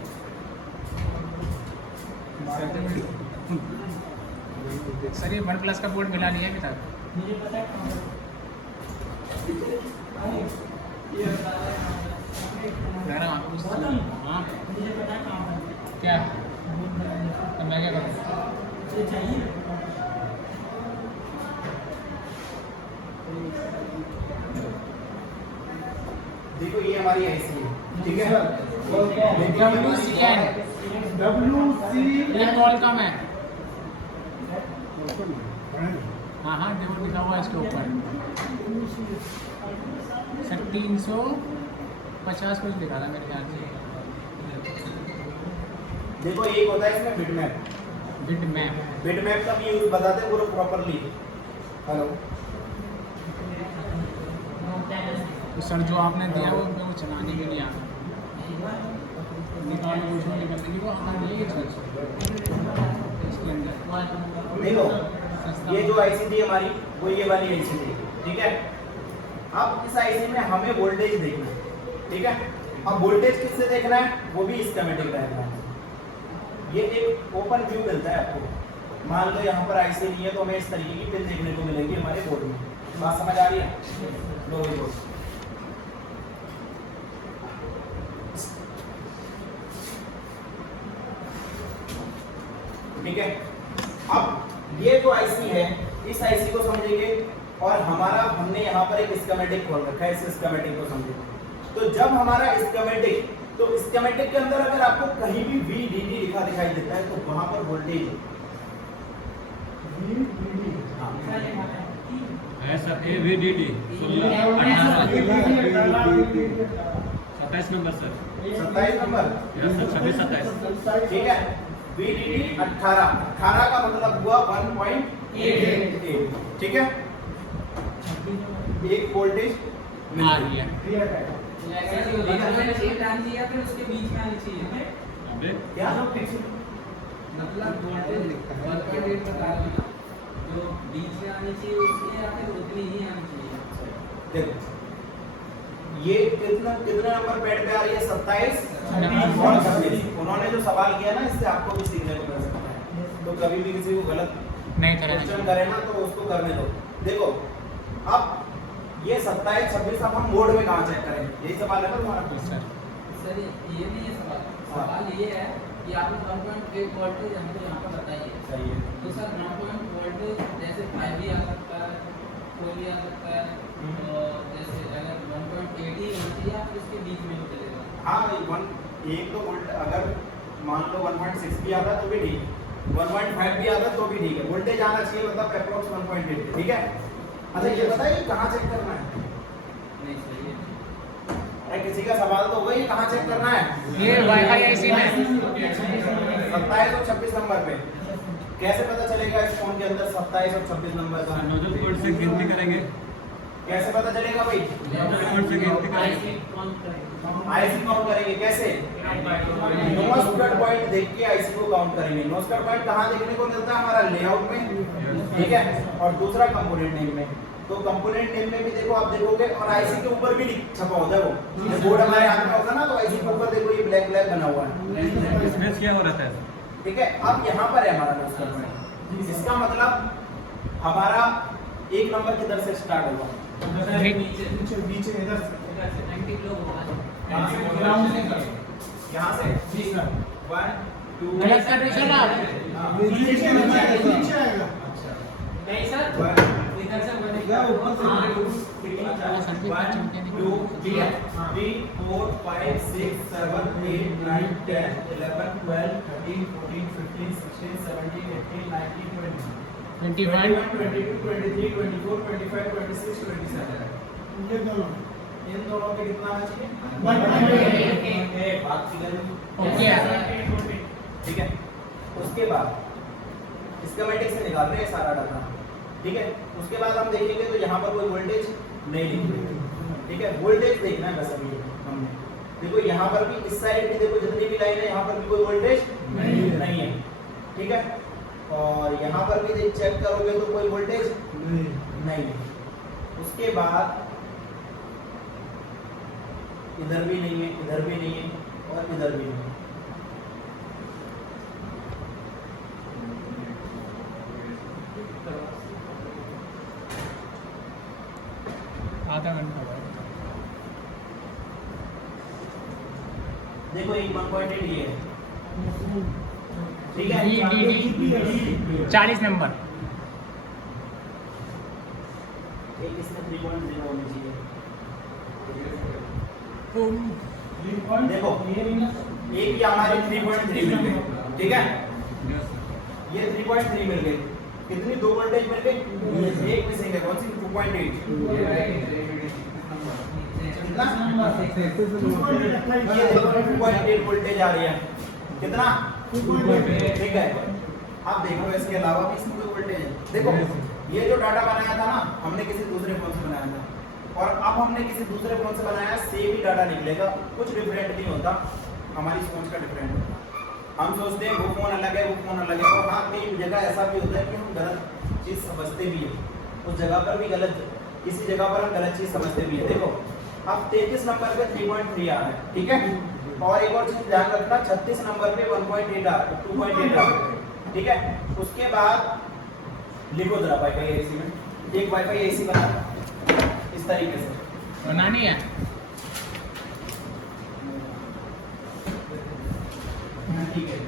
सर ये 1+ का बोर्ड मिला नहीं है अभी तक। मुझे पता है कहाँ लग रहा है आपको हाँ मुझे पता है कहाँ है। क्या तो मैं क्या करूँ। ये चाहिए देखो ये हमारी आईसी है ठीक है WCN ये कॉल कम है। हाँ हाँ देखो लिखा हुआ है इसके ऊपर सर 350 कुछ लिखा था मेरे ख्याल से। देखो एक होता है इसमें बिट मैप बिट मैप का भी यूज बताते हैं पूरा प्रॉपर्ली। हेलो तो सर जो आपने दिया वो मेरे को चलाने के लिए आता निकाल कुछ नहीं करने की वो हमारे लिए सर इसके अंदर देखो ये जो आईसी थी हमारी वो ये वाली आईसी थी ठीक है। अब इस आईसी में हमें वोल्टेज देखना है ठीक है। अब वोल्टेज किससे देखना है वो भी स्कीमेटिक डायग्राम से। ये एक ओपन व्यू मिलता है आपको। मान लो यहाँ पर आईसी नहीं है तो हमें इस तरीके की पिन देखने को मिलेगी हमारे बोर्ड में। बात समझ आ रही है लो बोर्ड ठीक है। अब ये जो आईसी है इस आईसी को समझेंगे और हमारा हमने यहाँ पर एक स्कीमेटिक खोल रखा है। इस स्कीमेटिक को समझेंगे तो जब हमारा स्कीमेटिक तो स्कीमेटिक के अंदर अगर आपको कहीं भी VDD लिखा दिखाई देता है तो वहां पर वोल्टेज है sir AVDD 27 number sir 27 number yes sir 26 27 ठीक है। VDD 18 का मतलब हुआ 1.88 ठीक है। एक वोल्टेज आ रही है। ऐसे ही होता है मैंने एक डाल दिया फिर उसके बीच में आनी चाहिए अबे क्या मतलब वोल्टेज 1.8 बता देना जो बीच में आनी चाहिए उसके या फिर उतनी ही आनी चाहिए। देखो ये कितना कितने नंबर पैड पे आ रही है 27 और 26। उन्होंने जो सवाल किया ना इससे आपको भी सीखने को मिल सकता है। तो कभी भी किसी को गलत नहीं करें क्वेश्चन करे ना तो उसको करने दो। देखो अब ये 27 26 अब हम मोड में कहाँ चेक करेंगे यही सवाल है ना तुम्हारा। सर सर ये नहीं है सवाल ये है कि आपने 1.8 वोल्टेज हमको यहाँ पर बताइए। सही है तो सर 1.8 वोल्टेज जैसे 5 भी आ सकता है 4 भी आ सकता है और जैसे अगर 1.8 ही होना चाहिए या फिर इसके बीच में भी चलेगा। हाँ एक तो वोल्ट अगर मान लो 1.6 भी आता है तो भी ठीक है 1.5 भी आता है तो भी ठीक है। वोल्टेज आना चाहिए मतलब अप्रोक्स 1.8 ठीक है। अच्छा ये बताइए कहाँ चेक करना है। नहीं सही है। अरे किसी का सवाल तो होगा ये कहाँ चेक करना है। ये वाईफाई आईसी में 27 और 26 नंबर पे कैसे पता चलेगा इस फोन के अंदर 27 और 26 नंबर का? नोजल कोड से गिनती करेंगे। कैसे पता चलेगा भाई? नोजल कोड से गिनती करेंगे। आईसी काउंट करेंगे कैसे? नो स्कट पॉइंट देख के आईसी को काउंट करेंगे। नो स्कट पॉइंट कहाँ देखने को मिलता है? हमारा लेआउट में, ठीक है, और दूसरा कंपोनेंट नेम में। तो कंपोनेंट नेम में भी देखो, आप देखोगे और आईसी के ऊपर भी छपा होता है वो। ये बोर्ड हमारे हाथ में होगा ना, तो आईसी के ऊपर देखो ये ब्लैक ब्लैक बना हुआ है, इसमें क्या हो रहा है? ठीक है। अब यहाँ पर है हमारा नो स्कट पॉइंट, इसका मतलब हमारा 1 नंबर किधर से स्टार्ट होगा? नीचे इधर से यहाँ से 1 2 गलत कर रहे सर आप। नीचे आएगा। नहीं सर, 1 इधर से बनेगा। 2 3 4 5 6 7 8 9 10 11 12 13 14 15 16 17 18 19 20 21 22 23 24 25 26 27। ये दोनों इन दोनों पे कितना आना चाहिए? 1.8 बात की गई। ओके। ठीक है। उसके बाद स्कीमेटिक से निकाल रहे हैं सारा डाटा, ठीक है। उसके बाद हम देखेंगे तो यहाँ पर कोई वोल्टेज नहीं दिख रही, ठीक है। वोल्टेज देखना है बस अभी हमने। देखो यहाँ पर भी, इस साइड भी देखो जितनी भी लाइन है यहाँ पर भी कोई वोल्टेज नहीं है, ठीक है। और यहाँ पर भी चेक करोगे तो कोई वोल्टेज नहीं है। उसके बाद इधर भी नहीं है, इधर भी नहीं है और इधर भी नहीं है। आधा घंटा बाद। देखो 1.8 ये है, ठीक है। D 40 number. एक इसमें 3.0 होनी चाहिए। देखो एक ये हमारी 3.3 मिल गई, ठीक है। ये 3.3 मिल गई। कितनी? 2 वोल्टेज मिल गई। एक मिसिंग है, कौन सी? 2.8। कितना? ये देखो 2.8 वोल्टेज आ रही है। कितना? 2.8, ठीक है। अब देखो इसके अलावा भी इसमें कोई वोल्टेज है। देखो ये जो डाटा बनाया था ना, हमने किसी दूसरे फोन से बनाया था, और अब हमने किसी दूसरे फोन से बनाया, सेम ही डाटा निकलेगा, कुछ डिफरेंट नहीं होता। हमारी सोच का डिफरेंट होता। हम सोचते हैं वो फोन अलग है, वो फोन अलग है, और हाँ कई जगह ऐसा भी होता है कि हम गलत चीज़ समझते भी हैं। उस जगह पर भी गलत, किसी जगह पर हम गलत चीज़ समझते भी हैं। देखो अब 33 नंबर पे 3.3 आ रहा है, ठीक है। और एक और चीज़ ध्यान रखना, 36 नंबर पे 1.8 आ रहा है, 2.8 आ रहा है, ठीक है। उसके बाद लिखो जरा वाईफाई एसी में, एक वाईफाई एसी बना इस तरीके से बनानी है। ठीक है।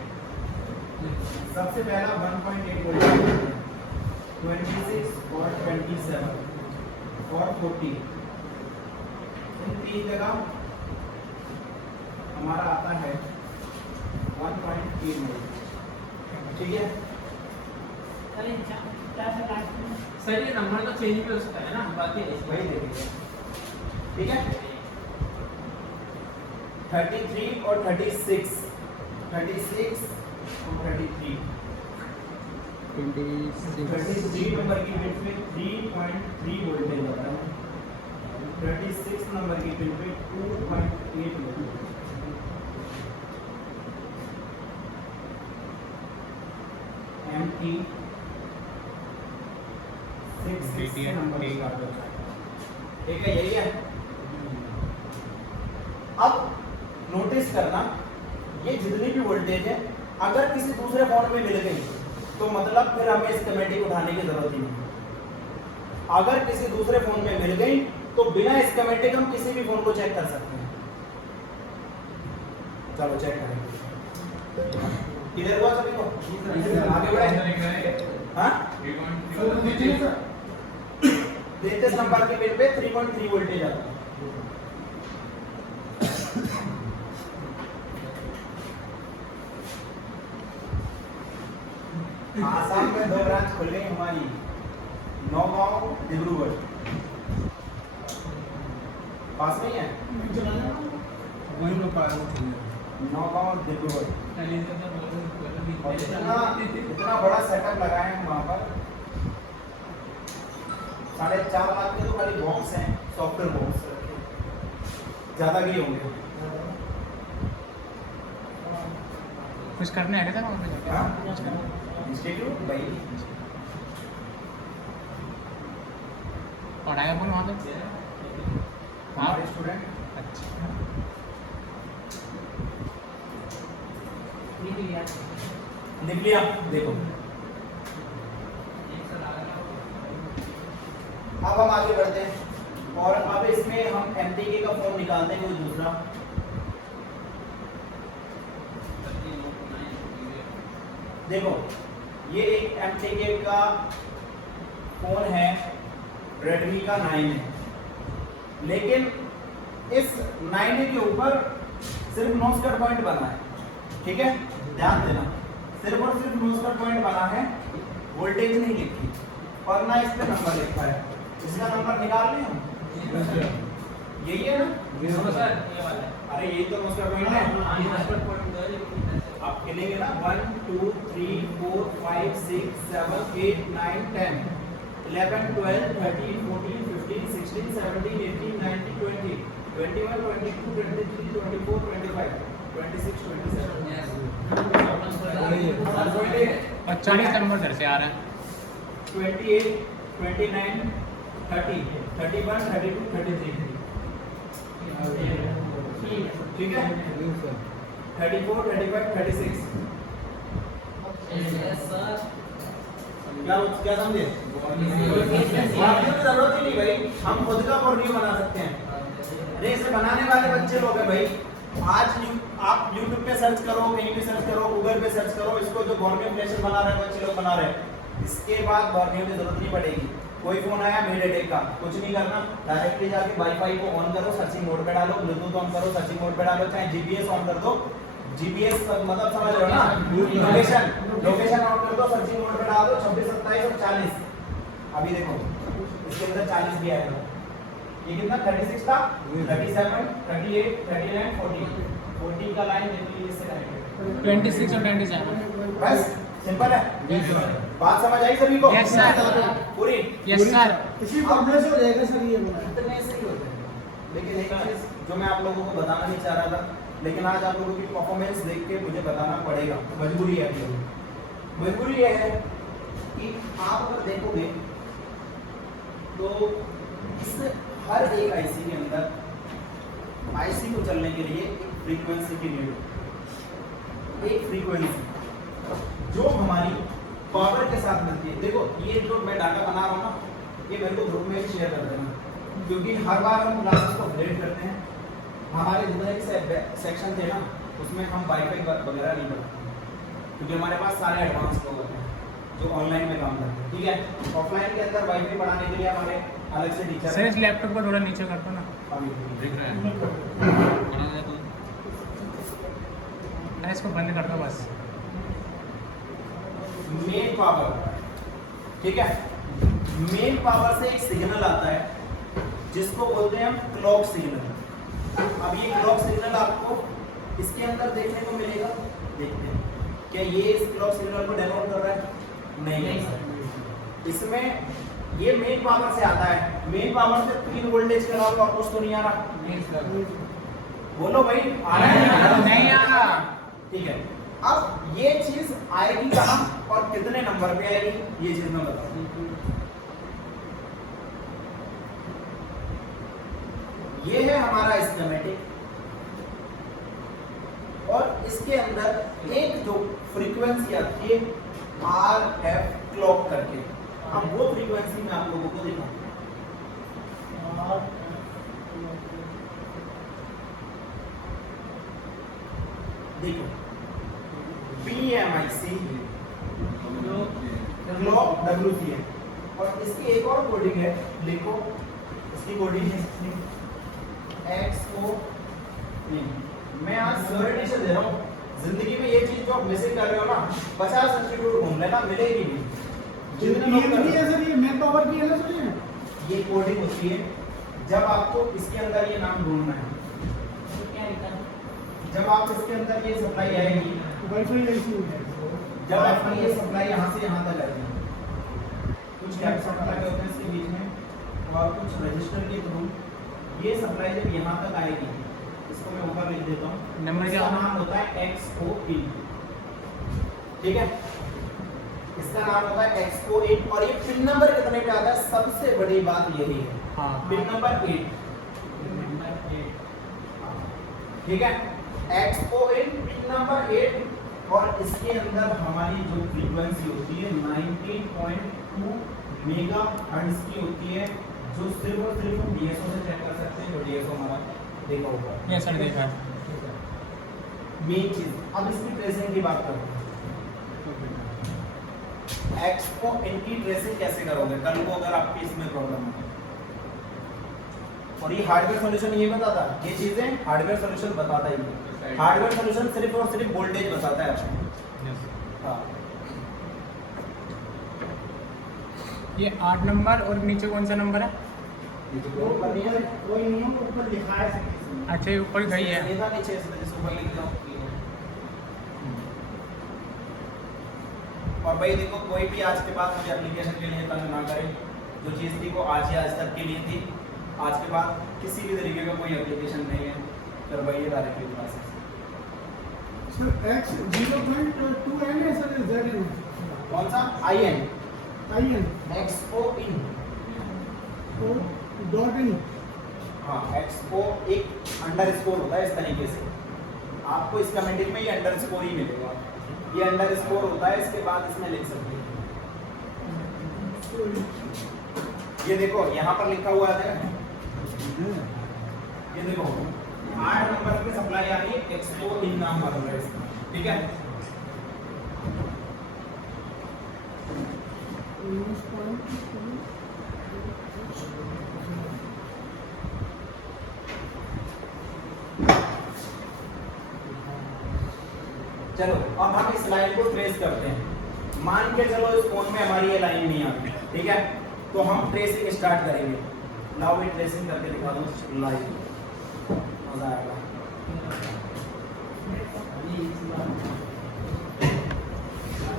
सबसे पहला 1.8 वोल्ट, 26 और 27 और 40, इन 3 जगह हमारा आता है 1.8 वोल्ट, ठीक है। सर ये नंबर तो चेंज भी हो सकता है ना, बाकी वही देखेंगे, ठीक है। 33 और 36, 36 और 33, 33 नंबर की पिन पे 3.3 वोल्टेज होता है, 36 नंबर की पिन पे 2.8 वोल्ट। MT 6 नंबर का ठीक है, यही है। अब नोटिस करना, ये जितनी भी वोल्टेज है अगर किसी दूसरे फोन में मिल गई तो मतलब फिर हमें स्कीमेटिक उठाने की जरूरत ही नहीं। अगर किसी दूसरे फोन में मिल गई तो बिना स्कीमेटिक हम किसी भी फोन को चेक कर सकते हैं। चलो चेक करेंगे। क्लियर हुआ सभी को? आगे बढ़े। हाँ 33 नंबर के पिन पे 3.3 वोल्टेज आता है। आसाम में 2 ब्रांच खुल गई हमारी, नौगांव, डिब्रूगढ़, पास में ही है। वहीं में पाया नौगांव डिब्रूगढ़। और इतना बड़ा सेटअप लगाए हैं वहाँ पर, 4.5 लाख के तो खाली बॉक्स हैं, सॉफ्टवेयर बॉक्स ज़्यादा के होंगे। कुछ करने आए थे ना वहाँ पे? हाँ इंस्टीट्यूट भाई पढ़ाया कौन वहाँ पे? हमारे स्टूडेंट। अच्छा लिख लिया देखो। अब हम आगे बढ़ते हैं और अब इसमें हम MTK का फॉर्म निकालते हैं कोई दूसरा। देखो ये एक MTK का फोन है, रेडमी का 9 है, लेकिन इस 9 के ऊपर सिर्फ नोज कट पॉइंट बना है, ठीक है ध्यान देना, सिर्फ और सिर्फ नोज कट पॉइंट बना है, वोल्टेज नहीं लिखी और ना इस पे नंबर लिखा है। इसका नंबर निकाल लें हम, यही है ना? अरे यही तो नोज कट पॉइंट है। आप गिनेंगे ना 1 2 3 4 5 6 7 8 9 10 11 12 13 14 15 16 17 18 19 20 21 22 23 24 25 26 27 और 40 नंबर इधर से आ रहा है। 28 29 30 31 32 33 ठीक है 34 35 36 क्या समझे? वाक्यों की जरूरत ही नहीं भाई, हम खुद का पोर्टफोलियो बना सकते हैं। अरे इसे बनाने वाले बच्चे लोग हैं भाई। आज आप YouTube पे सर्च करो, कहीं भी सर्च करो, गूगल पे सर्च करो, इसको जो गवर्नमेंट नेशन बना रहे हैं बच्चे लोग बना रहे हैं। इसके बाद गवर्नमेंट की जरूरत नहीं पड़ेगी। कोई फोन आया मीडियाटेक का, कुछ नहीं करना, डायरेक्टली जाके वाईफाई को ऑन करो, सर्चिंग मोड पे डालो, ब्लूटूथ ऑन करो, सर्चिंग मोड पे डालो, चाहे जीपीएस ऑन कर दो। जीपीएस मतलब समझ रहे हो ना, लोकेशन ऑन कर दो, सर्चिंग मोड पे डाल दो, 26 27 और 40। अभी देखो इसके अंदर 40 भी आएगा। ये कितना 36 था, 37 38 39 40 40 का लाइन देख लीजिए, इससे कनेक्टेड 26 और 27 बस सिंपल है। बात समझ आई सभी को? Yes, sir. पूरी? Yes sir. इसी फॉर्मूले से हो जाएगा सर ये बोला। इतने से ही होते हैं। लेकिन एक चीज जो मैं आप लोगों को बताना नहीं चाह रहा था, लेकिन आज आप लोगों की परफॉर्मेंस देख के मुझे बताना पड़ेगा, मजबूरी है। मजबूरी ये है कि आप अगर देखोगे तो इस हर एक आईसी के अंदर आईसी को चलने के लिए एक फ्रीक्वेंसी की नीड है, एक फ्रीक्वेंसी जो हमारी पावर के साथ मिलती है। देखो ये जो मैं डाटा बना रहा हूँ ना, ये मेरे को ग्रुप में शेयर कर देना, क्योंकि हर बार हम क्लासेस को अपडेट करते हैं। हमारे जितने भी सेक्शन थे ना, उसमें हम वाईफाई वगैरह नहीं करते, क्योंकि हमारे पास सारे एडवांस लोग होते हैं जो ऑनलाइन में काम करते हैं, ठीक है। ऑफलाइन के अंदर वाईफाई बढ़ाने के लिए हमारे अलग से टीचर सर इस लैपटॉप को थोड़ा नीचे कर दो ना, दिख रहा है इसको बंद कर दो बस। मेन पावर, ठीक है, मेन पावर से एक सिग्नल आता है जिसको बोलते हैं हम क्लॉक सिग्नल। अब ये क्लॉक सिग्नल आपको इसके अंदर देखने को मिलेगा, देखते हैं क्या ये इस क्लॉक सिग्नल को डेनोट कर रहा है? नहीं, इसमें ये मेन पावर से आता है। मेन पावर से 3 वोल्टेज के अलावा और कुछ तो नहीं आ रहा। बोलो भाई, आ रहा है? नहीं आ रहा। ठीक है, अब ये चीज आएगी कहाँ और कितने नंबर पे आएगी, ये चीज मैं बताऊं। ये है हमारा स्कीमेटिक, और इसके अंदर एक जो फ्रीक्वेंसी आती है RF क्लॉक करके, अब वो फ्रीक्वेंसी मैं आप लोगों को दिखाऊं। देखो PMIC क्लॉक WC है, और इसकी एक और कोडिंग है, लिखो इसकी कोडिंग है XO। मैं आज श्योरिटी से दे रहा हूँ, जिंदगी में ये चीज जो आप मिसिंग कर रहे हो ना, 50 इंस्टीट्यूट घूम लेना, मिलेगी नहीं। जितने लोग कर रहे हो, सर ये मेन पावर की है ना सर ये कोडिंग होती है जब आपको इसके अंदर ये नाम ढूंढना है। जब आप इसके अंदर ये सप्लाई आएगी, वाईफाई ऐसी हो जाएगी। जब आपकी ये सप्लाई यहाँ से यहाँ तक आएगी, कुछ गैप सप्लाई होता है इसके बीच में और कुछ रजिस्टर के थ्रू ये सप्लाई जब यहाँ तक आएगी, इसको मैं ऊपर लिख देता हूँ, नंबर क्या इसका नाम होता है XO-in, ठीक है, इसका नाम होता है XO-in। और ये पिन नंबर कितने पे आता है, सबसे बड़ी बात यही है, हाँ पिन नंबर 8, ठीक है, XO-in पिन नंबर 8। और इसके अंदर हमारी जो फ्रीक्वेंसी होती है 19.2 मेगाहर्ट्ज की होती है, जो सिर्फ और सिर्फ हम DSO से चेक कर सकते हैं, जो DSO हमारा देखा होगा। यस सर देखा। मेन चीज, अब इसकी ट्रेसिंग की बात करते हैं। XO-in की ट्रेसिंग कैसे करोगे कल को अगर आपकी इसमें प्रॉब्लम है? और ये हार्डवेयर सॉल्यूशन ये बताता है, ये चीजें हार्डवेयर सॉल्यूशन बताता ही है। हार्डवेयर सॉल्यूशन सिर्फ और सिर्फ वोल्टेज बताता है आपको। हाँ, ये 8 नंबर और नीचे कौन सा नंबर है? ये जो ऊपर नहीं है, कोई नियम ऊपर लिखा है इसमें। अच्छा ये ऊपर गई है। ये था नीचे इसमें जिस ऊपर लिख दो। और भाई देखो, कोई भी आज के बाद मुझे एप्लीकेशन के लिए तंग ना करे, जो चीज़ थी वो आज ही आज तक के लिए थी, आज के बाद किसी भी तरीके का कोई एप्लीकेशन नहीं है, करवाइए directly class. Sir X 0.2N है सर, ZN कौन सा? IN, IN XO-in, .in। हाँ, XO एक अंडरस्कोर होता है इस तरीके से, आपको इस कमेंटिंग में ये अंडरस्कोर ही मिलेगा, ये अंडरस्कोर होता है, इसके बाद इसमें लिख सकते हैं। ये देखो यहाँ पर लिखा हुआ है, ये देखो 8 नंबर पे सप्लाई आ रही है, XO-in नाम मालूम है इसका, ठीक है। चलो अब हम इस लाइन को ट्रेस करते हैं। मान के चलो इस फोन में हमारी ये लाइन नहीं आती, ठीक है, तो हम ट्रेसिंग स्टार्ट करेंगे। लाओ भी ट्रेसिंग करके दिखा दो लाइव, मजा आएगा।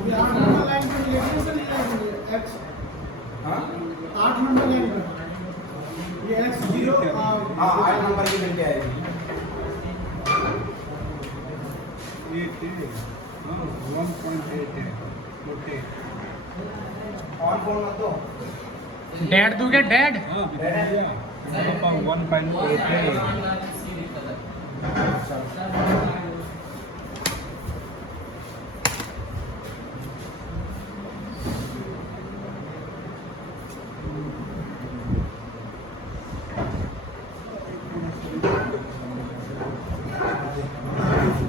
ये 8 नंबर लाइन पर लिखने से नहीं आएगी X, हाँ 8 नंबर लाइन पर ये X0 हाँ 8 नंबर की मिल के आएगी। ऑन फोन मत दो, डैड दूं क्या डैड?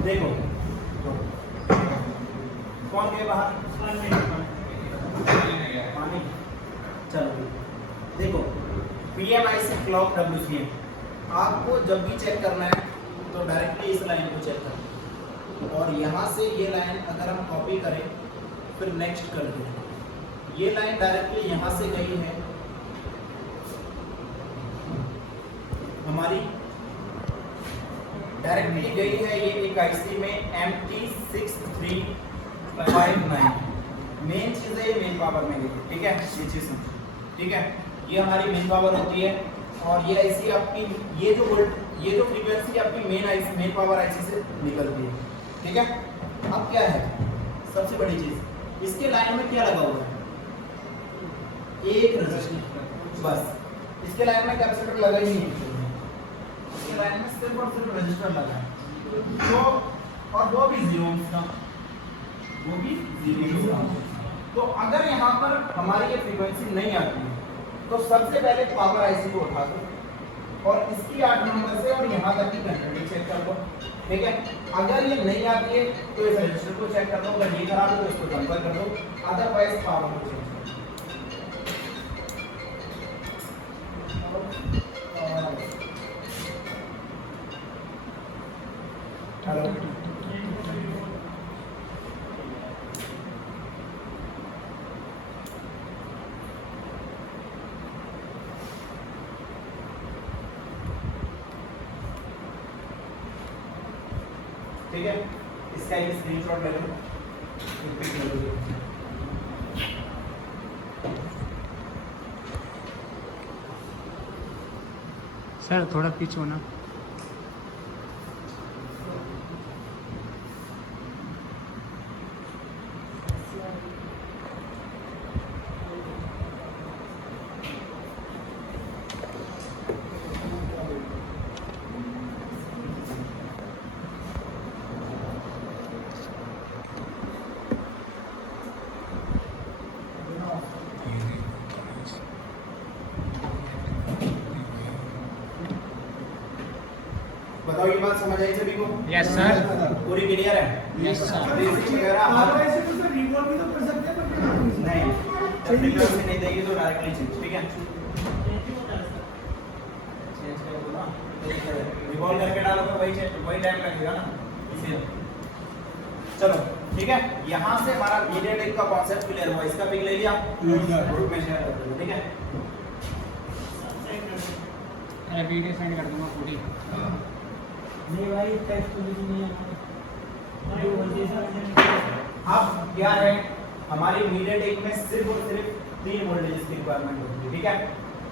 देखो कौन गए बाहर? पानी। चलो देखो, PMIC क्लॉक WCM, आपको जब भी चेक करना है तो डायरेक्टली इस लाइन को चेक करें, और यहाँ से ये लाइन अगर हम कॉपी करें फिर नेक्स्ट कर दें, ये लाइन डायरेक्टली यहाँ से गई है हमारी, डायरेक्टली गई है ये एक IC में MT6359। मेन चीज़ है ये मेन पावर में गई, ठीक है, ये चीज़ ठीक है, ये हमारी मेन पावर होती है। और ये IC आपकी ये जो फ्रीक्वेंसी आपकी मेन पावर IC से निकलती है, ठीक है। अब क्या है सबसे बड़ी चीज़, इसके लाइन में क्या लगा हुआ है? एक रजिस्टर, बस इसके लाइन में कैपेसिटर लगा ही नहीं है, इसके लाइन में सिर्फ और सिर्फ रजिस्टर लगा है, तो और वो भी जीरो का, वो भी जीरो का। तो अगर यहाँ पर हमारी ये फ्रीक्वेंसी नहीं आती है तो सबसे पहले पावर IC को उठा दो और इसकी 8 नंबर से और यहाँ तक की कंटिन्यू चेक कर लो, ठीक है। अगर ये नहीं आती है तो इस रजिस्टर को चेक कर लो, अगर ये खराब है तो इसको जंपर कर दो, अदरवाइज पावर को चेक कर लो। हेलो ठीक है, इसका एक स्क्रीनशॉट ले लो, एक पिक ले लो। सर थोड़ा पीछे होना। बताओ ये बात समझ आई सभी को? Yes sir. पूरी क्लियर है? Yes sir. बेसिक वगैरह हर ऐसे तो सर रिवॉल्व भी तो कर सकते हैं पर नहीं, टेक्निकल से नहीं देगी तो डायरेक्टली चेंज, ठीक है? चेंज कर दो ना, रिवॉल्व करके डालोगे वही टाइम लगेगा ना, इसीलिए। चलो ठीक है, यहाँ से हमारा मीडिया टेक का कॉन्सेप्ट क्लियर हुआ, इसका पिक ले लिया, ग्रुप में शेयर कर दो, ठीक है? मैं वीडियो सेंड कर दूंगा पूरी। नहीं भाई टेक्स्ट नहीं है अब क्या है, हमारी मीडिया टेक में सिर्फ और सिर्फ 3 वोल्टेज की रिक्वायरमेंट होती है, ठीक है?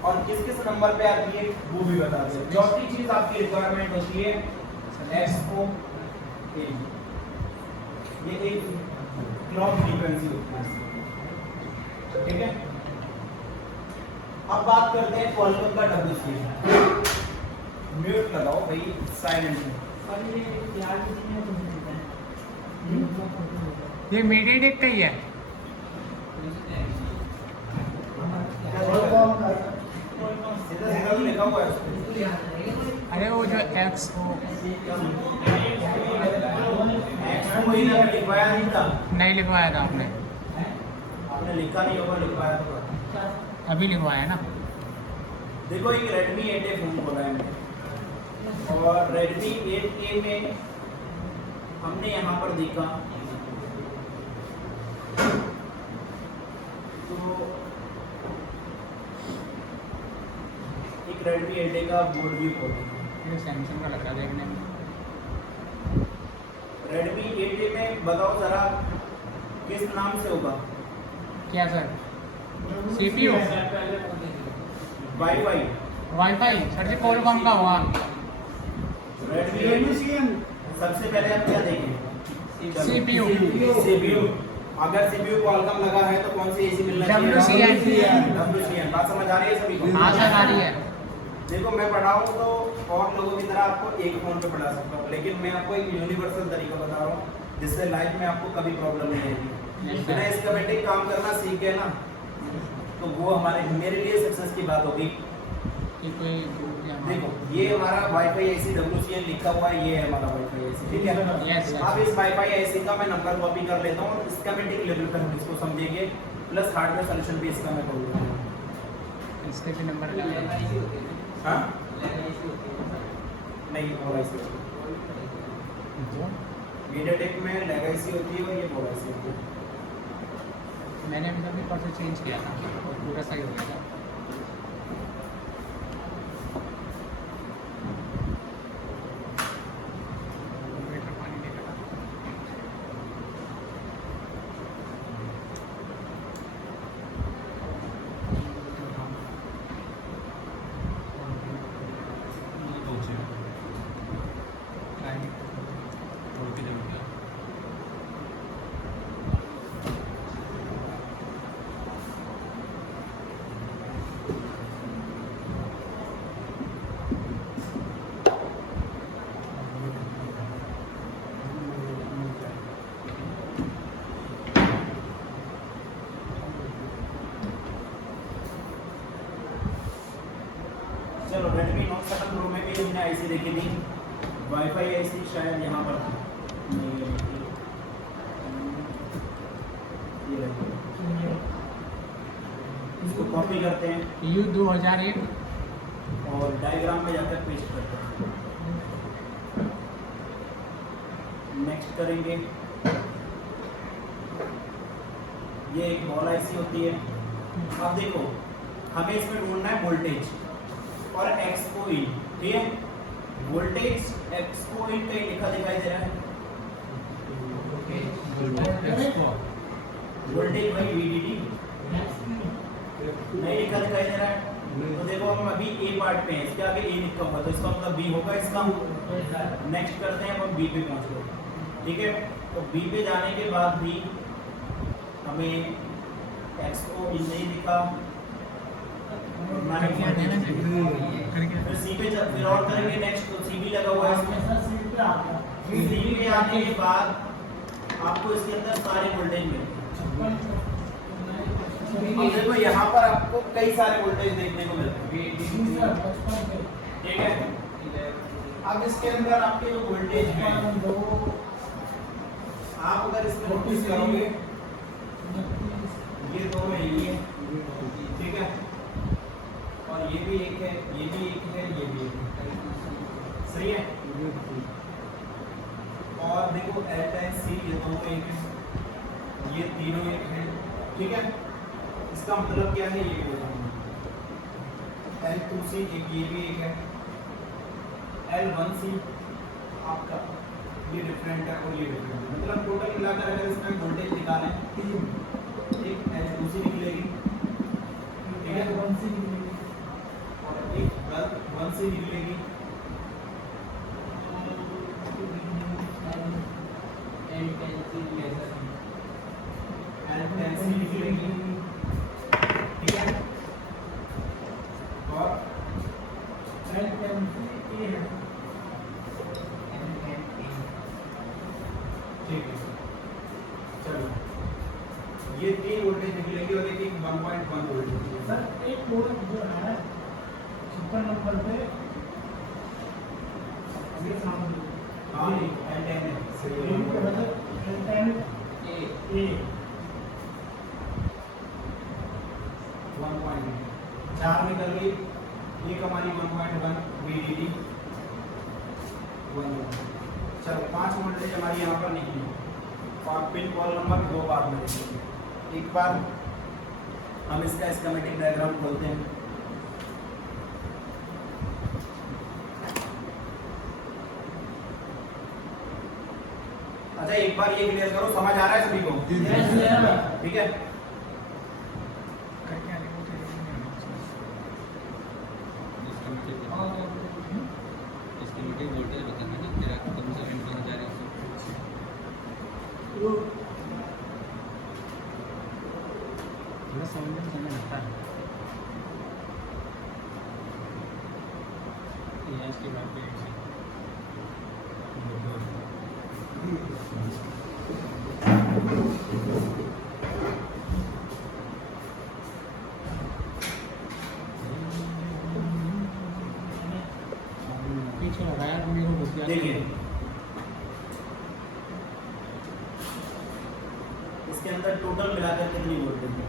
और किस किस नंबर पे आती है वो भी बता दें। चौथी चीज आपकी रिक्वायरमेंट होती है एक्सपो ए, ये एक क्लॉक फ्रीक्वेंसी होती है, ठीक है? अब बात करते हैं क्वालिटी का WC। म्यूट लगाओ भाई, साइलेंट में। ये मीडियाटेक का ही है। सीधा सीधा तो लिखा हुआ है उसपे। अरे वो जो XO एक्सपो ही ना लिखवाया नहीं था, नहीं लिखवाया था आपने, आपने लिखा नहीं होगा, लिखवाया था। अभी लिखवाया ना। देखो एक Redmi 8A फोन बोला है मैंने, और Redmi 8A में हमने यहाँ पर देखा तो एक Redmi 8A का बोर्ड भी खोला, ये सैमसंग का लग रहा देखने में। Redmi 8A में बताओ जरा किस नाम से होगा? क्या sir? CPU, WiFi. WiFi sir ji Qualcomm का हुआ। Redmi सबसे पहले आप क्या देखेंगे? CPU, CPU। अगर CPU क्वालकॉम लगा है तो कौन सी एसी मिलना चाहिए? WCN। बात समझ आ रही है सभी को? हाँ सर आ रही है। देखो मैं पढ़ाऊँ तो और लोगों की तरह आपको एक फोन पे पढ़ा सकता हूँ, लेकिन मैं आपको एक यूनिवर्सल तरीका बता रहा हूँ जिससे लाइफ में आपको कभी प्रॉब्लम नहीं आएगी। बिना स्कीमेटिक काम करना सीख गए ना तो वो मेरे लिए सक्सेस की बात होगी। ये कोई देखो ये हमारा वाईफाई एसी WCN लिखा हुआ है, ये है हमारा वाईफाई एसी, ठीक है? Yes, sir. अब इस वाईफाई एसी का मैं नंबर कॉपी कर लेता हूँ और स्कीमेटिक लेवल पे हम इसको समझेंगे, प्लस हार्डवेयर सॉल्यूशन भी इसका मैं करूँगा। इसके भी नंबर लगा। हाँ नहीं, और ऐसे मीडियाटेक में लेगेसी होती है और ये बहुत ऐसी होती है। मैंने अभी तक परसों चेंज किया था और पूरा सही हो गया था। पानी लेकर आ। चलो Redmi Note 7 Pro में भी हमने आईसी देखी थी, वाईफाई आईसी शायद यहाँ पर थी, नहीं ये नहीं थी। ये रही। इसको कॉपी करते हैं U 2001 और डायग्राम में जाकर पेस्ट करते हैं। नेक्स्ट करेंगे, ये एक बॉल आईसी होती है। अब देखो हमें इसमें ढूंढना है वोल्टेज और एक्सपो इन, ठीक है? वोल्टेज एक्सपो इन कहीं लिखा दिखाई दे रहा है? वोल्टेज भाई VDD नहीं लिखा दिखाई दे रहा है। तो देखो हम अभी A पार्ट पे हैं, इसके आगे A लिखा हुआ, तो इसका मतलब B होगा इसका। नेक्स्ट करते हैं, हम B पे पहुंच गए, ठीक है। तो B पे जाने के बाद भी हमें X को इन नहीं दिखा, फिर C पे फिर और करेंगे नेक्स्ट, तो C भी लगा हुआ है इसमें। C पे आने के बाद आपको इसके अंदर सारे वोल्टेज मिलेंगे। अब देखो यहाँ पर आपको कई सारे वोल्टेज देखने को मिलते हैं, ठीक है। अब इसके अंदर आपके जो वोल्टेज हैं, आप अगर इसमें नोटिस करोगे ये दो है, ये ठीक है, और ये भी एक है, ये भी एक है, ये भी एक है, सही है। और देखो L10C ये दोनों एक है, ये तीनों एक है, ठीक है। इसका मतलब क्या है ये भी बताऊंगा। L2C एक, ये भी एक है, L1C आपका ये डिफरेंट है और ये डिफरेंट है, मतलब टोटल मिलाकर अगर इसमें वोल्टेज निकालें, एक L2C निकलेगी, ठीक है, और एक L1C निकलेगी, L10C निकलेगी, ठीक है, और ठीक है। चलो ये 3 वोल्टेज निकलेंगे और एक 1.1 वोल्टेज। सर एक प्रोडक्ट जो है सुपर नंबर पे ये सामने हाँ L10 है, सही है। L10 A 1.1 4 निकल गई, एक हमारी 1.1 VDD 1. चलो 5 वोल्टेज हमारी यहाँ पर निकली, और पिन कॉल नंबर 2 बार में देखेंगे। एक बार हम इसका स्कीमेटिक डायग्राम खोलते हैं। अच्छा एक बार ये क्लियर करो, समझ आ रहा है सभी को? ठीक है। इसकी मीटिंग वोल्टेज बताना ना, तेरा कम से कम 2000 समझने में समय लगता है। इसके बाद पीछे लगाया मेरे को बतिया। देखिए इसके अंदर टोटल मिलाकर कितनी वोल्टेज है?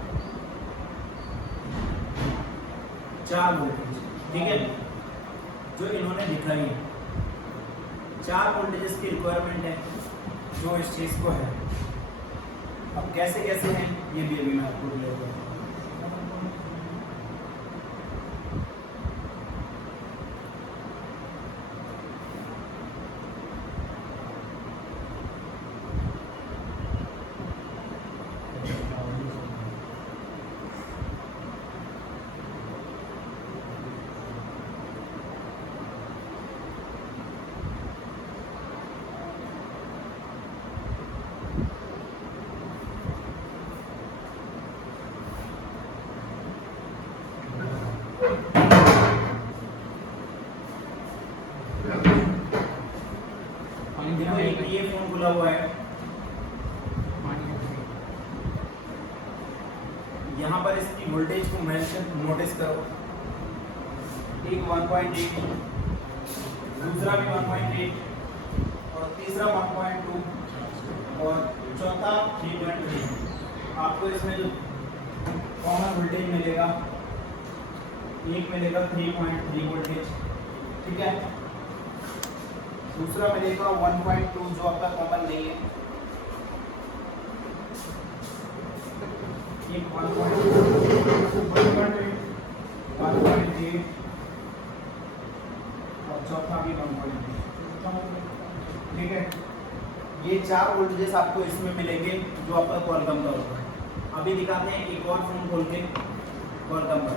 4 वोल्टेज, ठीक है, जो इन्होंने दिखाई है। 4 वोल्टेजेस की रिक्वायरमेंट है जो इस चीज को है। अब कैसे कैसे हैं ये भी अभी मैं आपको क्लियर करूंगा। देखो एक ये फोन खुला हुआ है, यहाँ पर इसकी वोल्टेज को मेंशन नोटिस करो। एक 1.8, दूसरा भी 1.8, और तीसरा 1.2, और चौथा 3.3। आपको इसमें जो कॉमन वोल्टेज मिलेगा, एक मिलेगा 3.3 वोल्टेज, ठीक है, दूसरा मिलेगा 1.2 जो आपका कॉमन नहीं है, एक 1.8 और चौथा भी 1.8, ठीक है। ये 4 वोल्टेजेस आपको इसमें मिलेंगे जो आपका क्वालकॉम का होगा, अभी दिखाते हैं एक और फोन खोल के क्वालकॉम का।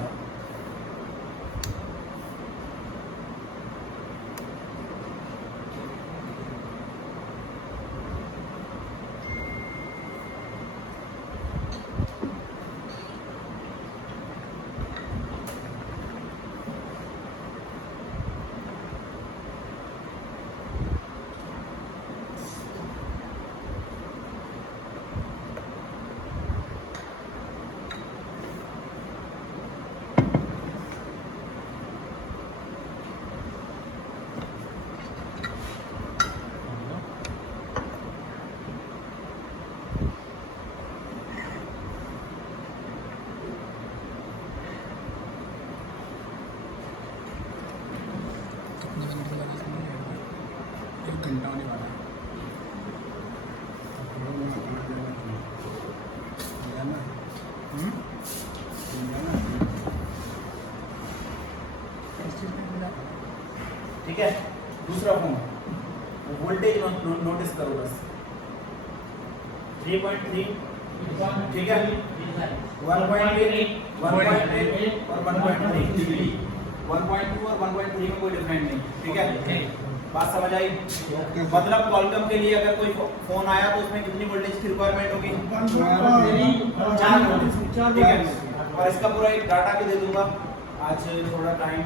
एक घंटा होने वाला ठीक है। दूसरा फोन वोल्टेज नोटिस करो बस 3.3 ठीक है 1.8 और 1.3 1.2 और 1.3 में कोई डिफरेंट नहीं ठीक है। बात समझ आई? मतलब कॉलकॉम के लिए अगर कोई फोन आया तो उसमें कितनी वोल्टेज की रिक्वायरमेंट होगी? 4 वोल्टेज ठीक है। और इसका पूरा एक डाटा भी दे दूंगा। आज थोड़ा टाइम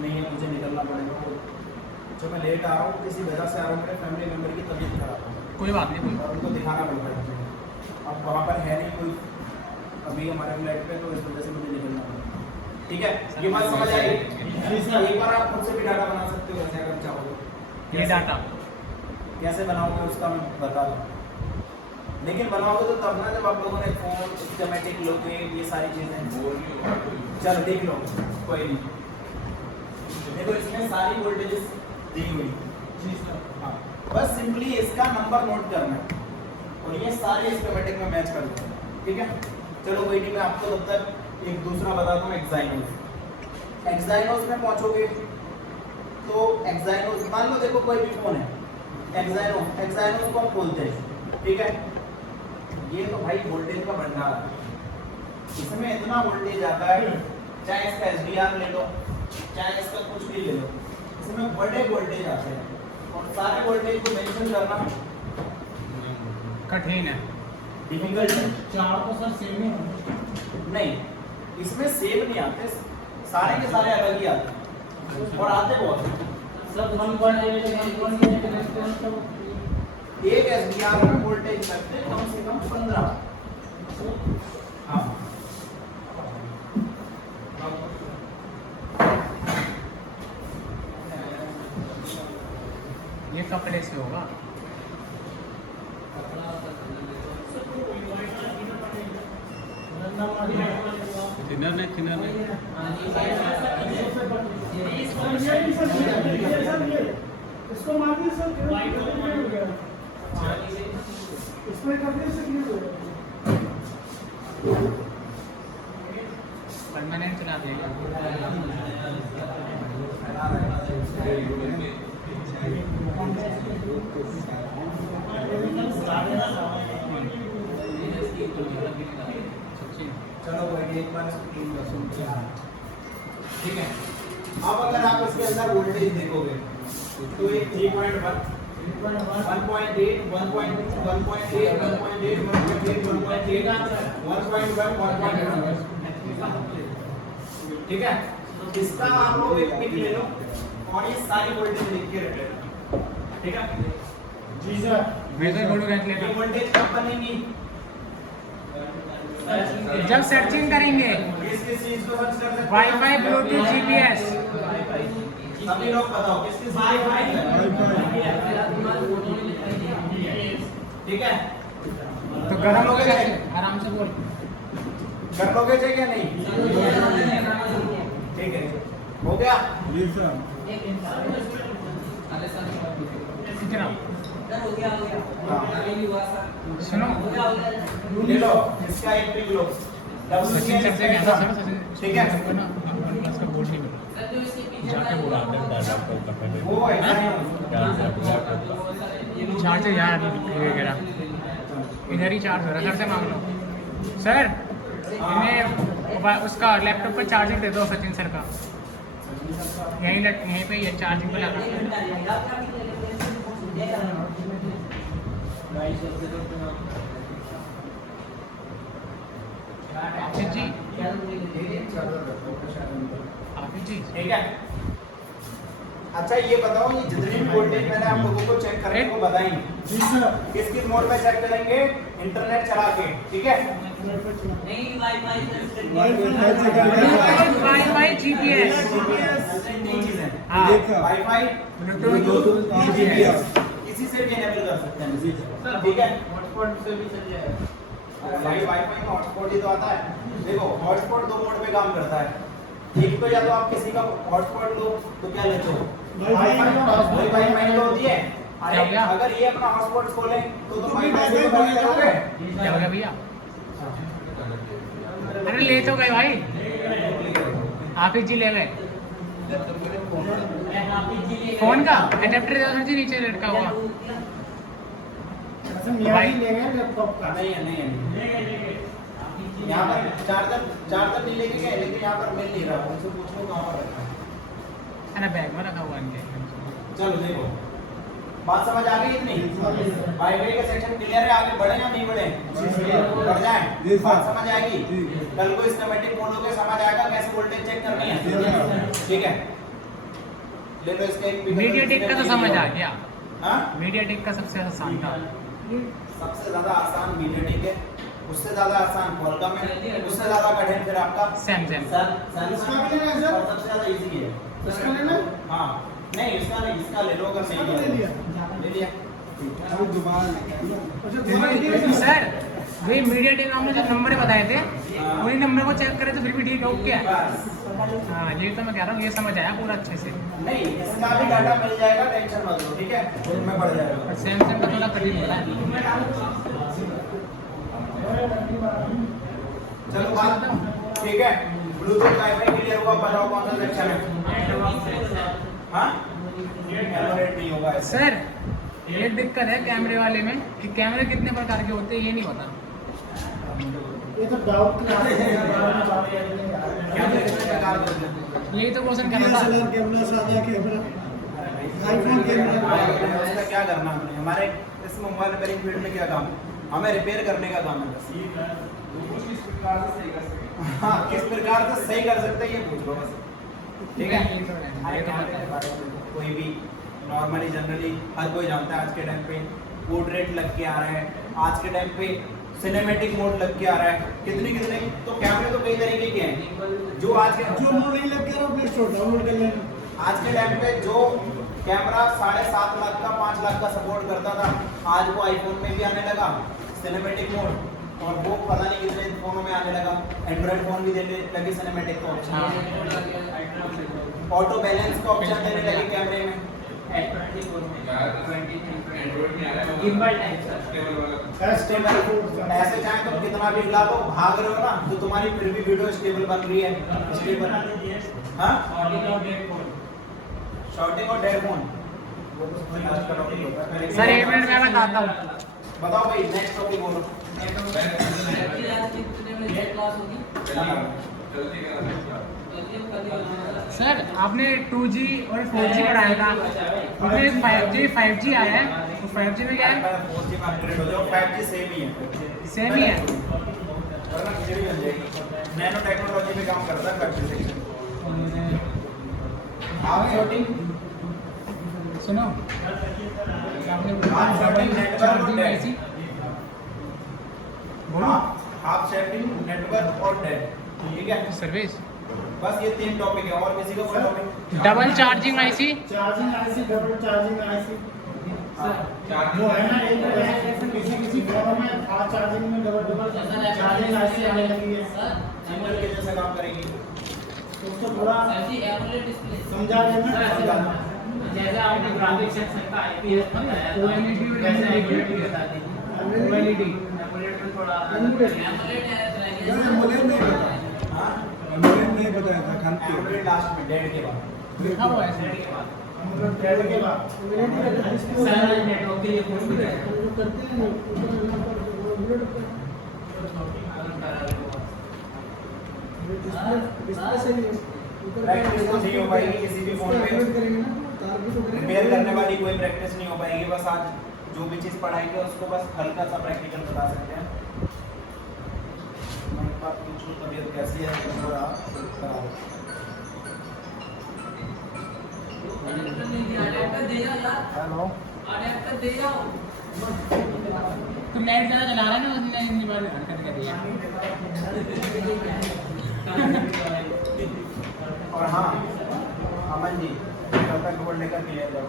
नहीं है, मुझे निकलना पड़ेगा। जो मैं लेट आ रहा हूँ किसी वजह से आ रहा हूँ, मेरे फैमिली मेम्बर की तबीयत खराब है, कोई बात नहीं। और उनको दिखाना पड़ता है मुझे। अब वहाँ पर है नहीं कोई अभी हमारे फ्लैट पे, तो इस वजह से मुझे निकलना पड़ेगा ठीक है। ये बात समझ आई? एक बार आप खुद से भी डाटा बना सकते हो वैसे अगर चाहो तो। ये डाटा कैसे बनाओगे उसका मैं बता दूँ, लेकिन बनाओगे तो तब ना जब आप लोगों ने फोन सिस्टमेटिक लोगे ये सारी चीज़ें। चलो देख लो, कोई नहीं। देखो इसमें सारी वोल्टेजेस दी हुई हाँ, बस सिंपली इसका नंबर नोट करना है और ये सारे स्कीमेटिक में मैच कर देते हैं ठीक है। चलो कोई नहीं, मैं आपको तब तक एक दूसरा बताता हूँ। एक्साइनोस में पहुंचोगे तो एक्साइनोस मान लो, देखो कोई भी फोन है एक्साइनोस को हम बोलते हैं ठीक है। ये तो भाई वोल्टेज का भंडार है, इसमें इतना वोल्टेज आता है, चाहे इसका SDR ले लो चाहे इसका कुछ भी ले लो, इसमें बड़े वोल्टेज आते हैं और सारे वोल्टेज को मेंशन करना कठिन है, डिफिकल्ट है। चार तो सर सेम ही होंगे। नहीं, इसमें सेम नहीं आते, सारे के सारे अलग ही आते हैं और आते बहुत हैं। सब 1.8 तो एक SDR में वोल्टेज लगते हैं कम से कम 15। हाँ ये कपड़े से होगा। थिनर ने इसको मार दिए सर, हो गया इसमें कर दिए सर, क्लियर हो गया। परमानेंट चला देगा। चलो भाई एक बार ठीक है। अब अगर आप इसके अंदर वोल्टेज देखोगे तो ये 3.1 1.8 ठीक है। इसका आप लोग एक पिक ले लो और ये सारी वोल्टेज लिख के रख लेना ठीक है। जी सर, मेजर फोटो रख लेना। ये वोल्टेज कब बनेगी? जब सर्चिंग करेंगे किस किस चीज को सर्च कर सकते हैं? Wifi, Bluetooth, GPS। सभी लोग बताओ किस किस वाईफाई ठीक है। तो गर्म हो गया, आराम से बोल। कर लोगे चाहिए क्या नहीं? ठीक है, हो गया। कितना हाँ। सुनो, ले लो इसका एक पिक लो। सचिन सर से कहना सर, सचिन ठीक है। सर को ना वन प्लस का बोर्ड नहीं मिला, जाके बोला वो ऐसा ही चार्ज है यार वगैरह, इधर ही चार्ज हो रहा है, सर से मांग लो। सर इन्हें उसका लैपटॉप पर चार्जर दे दो सचिन सर का, यहीं पे ये चार्जिंग पे लगा। आफिस जी, आफिस जी, ठीक है। अच्छा ये बताओ, ये जितनी भी वोल्टेज मैंने आप लोगों को चेक करने को बताई, जी सर। किस किस मोड में चेक करेंगे? इंटरनेट चला के, ठीक है। नहीं वाईफाई वाईफाई जीपीएस, तीन चीजें, हाँ, वाईफाई, ब्लूटूथ, जीपीएस, किसी से भी इनेबल कर सकते हैं, ठीक है। हॉटस्पॉट से भी चल जाएगा। वाईफाई में हॉटस्पॉट ही तो आता है। देखो हॉटस्पॉट दो मोड पे काम करता है। एक तो या तो आप किसी का हॉटस्पॉट लो तो क्या लेते हो? वाईफाई माइक होती है। अगर ये अपना हॉटस्पॉट खोले तो वाईफाई से कनेक्ट करोगे। क्या हो गया भैया? अरे ले तो गए भाई, आफिस जी ले गए फोन का अडेप्टर सर जी नीचे लटका हुआ। भाई ले गए लैपटॉप का। नहीं है, नहीं है, यहाँ पर चार्जर नहीं लेके गए, लेकिन यहाँ पर मिल नहीं रहा। उनसे पूछो कहाँ पर रखा है। अरे बैग में रखा हुआ इनके। चलो देखो, बात समझ आ गई इतनी? वाईफाई का सेक्शन क्लियर है? आगे बढ़े या नहीं बढ़े? बढ़ जाए, बात समझ आएगी। कल को स्कीमेटिक बोलोगे, समझ आएगा कैसे वोल्टेज चेक करनी है, ठीक है। ले लो इसका एक मीडियाटेक का तो समझ आ गया। हाँ, मीडियाटेक का सबसे आसान था। सबसे ज्यादा आसान मीडियाटेक है, उससे ज्यादा आसान क्वालकॉम है, उससे ज्यादा कठिन फिर आपका सैमसंग। इसका भी लेना है सर? और सबसे ज्यादा इजी है। इसका लेना? हाँ, नहीं इसका नहीं, इसका ले लो। अगर नहीं ले लिया। ले लिया। अच्छा दोबारा सर वही मीडियाटेक आपने जो नंबर बताए थे वही नंबर को चेक करें तो फिर भी ठीक है, ओके है। बस, हाँ ये तो मैं कह रहा हूँ, ये समझ आया पूरा अच्छे से। नहीं इसका भी डाटा मिल जाएगा, टेंशन मत लो, ठीक है। उसमें बढ़ जाएगा। और सैमसंग का थोड़ा कठिन होता है। चलो बात, ठीक है। ब्लूटूथ वाईफाई क्लियर हुआ, बताओ कौन सा सेक्शन है? हाँ, एलोरेट नहीं होगा ऐसे। सर एक दिक्कत है कैमरे वाले में कि कैमरे कितने प्रकार के होते हैं ये नहीं पता। ये तो डाउट क्लास है। कैमरे कितने प्रकार के होते हैं? यही तो क्वेश्चन कर रहा था। DSLR कैमरा, सादा कैमरा, आईफोन कैमरा। उसका क्या करना हमने? हमारे इस मोबाइल रिपेयरिंग फील्ड में क्या काम है? हमें रिपेयर करने का काम है बस। हाँ, किस प्रकार से सही कर सकते हैं ये पूछ लो बस, ठीक है। कोई भी नॉर्मली जनरली हर कोई जानता है आज के टाइम पे पोर्ट्रेट लग के आ रहा है, आज के टाइम पे सिनेमैटिक मोड लग के आ रहा है, कितने तो कैमरे तो कई तरीके के हैं। जो आज के जो मोड नहीं लग गया प्ले स्टोर डाउनलोड कर लेना। आज के टाइम पे जो कैमरा 7.5 लाख का 5 लाख का सपोर्ट करता था, आज वो आईफोन में भी आने लगा सिनेमैटिक मोड, और वो पता नहीं कितने फोनों में आने लगा। एंड्रॉइड फोन भी देने लगे सिनेमैटिक का ऑप्शन, ऑटो बैलेंस का ऑप्शन देने लगे कैमरे में। स्टेबल ऐसे चाहे तो कितना भी हिला दो, भाग रहे हो ना तो तुम्हारी फिर भी वीडियो स्टेबल बन रही है। स्टेबल, हाँ, शॉर्टिंग और डेड फोन। सर 1 मिनट में बताता हूँ। बताओ भाई, नेक्स्ट टॉपिक बोलो। सर आपने 2G और 4G पढ़ाया था, उसमें 5G आया है, तो 5G में क्या है? 4G में अपग्रेड हो जाओ, 5G सेम ही है। सेम ही है। वरना खिचड़ी बन जाएगी। नैनो टेक्नोलॉजी में काम करता है 5G सेक्शन। आप शॉर्टिंग, सुनो आप शॉर्टिंग नेटवर्क और डेड, बोलो आप सेटिंग नेटवर्क और डेड, ठीक है। सर्विस बस ये 3 टॉपिक है, और किसी को कोई topic? Double charging IC, charging IC, double charging IC वो है ना, एक किसी फोन में फास्ट चार्जिंग में डबल चार्जिंग आईसी आने लगी है। सिंगल के जैसा काम करेगी। उसको थोड़ा समझा देना कैसे करना है। जैसे आपने ग्राफिक सेक्शन का आईपीएस बताया था, OLED वैसे एमुलेट भी बता दीजिए। OLED एमुलेट में थोड़ा एमुलेट नहीं पता, हाँ, एमुलेट नहीं बताया था खान पे। एमुलेट लास्ट में डेड के बाद। लिखा हुआ है इसमें। मतलब डेढ़ के बाद एमुलेट नहीं रहता, इसको सैटेलाइट नेटवर्क के लिए फोन भी है। करते हैं डिस्प्ले से ही प्रैक्टिस तो नहीं हो पाएगी किसी भी फोन पे, करेंगे ना तार भी तो रिपेयर करने वाली कोई प्रैक्टिस नहीं हो पाएगी। बस आज जो भी चीज़ पढ़ाएंगे उसको बस हल्का सा प्रैक्टिकल बता सकते हैं। मैं एक बात पूछूं, तबीयत कैसी है? और आप करा दो। अडेप्टर दे जाओ यार, हेलो, अडेप्टर दे जाओ। तो नेट ज़्यादा चला रहा है ना, उसने इतनी बार हरकत कर दिया। और हाँ अमन जी, कल तक बोर्ड लेकर क्लियर करो।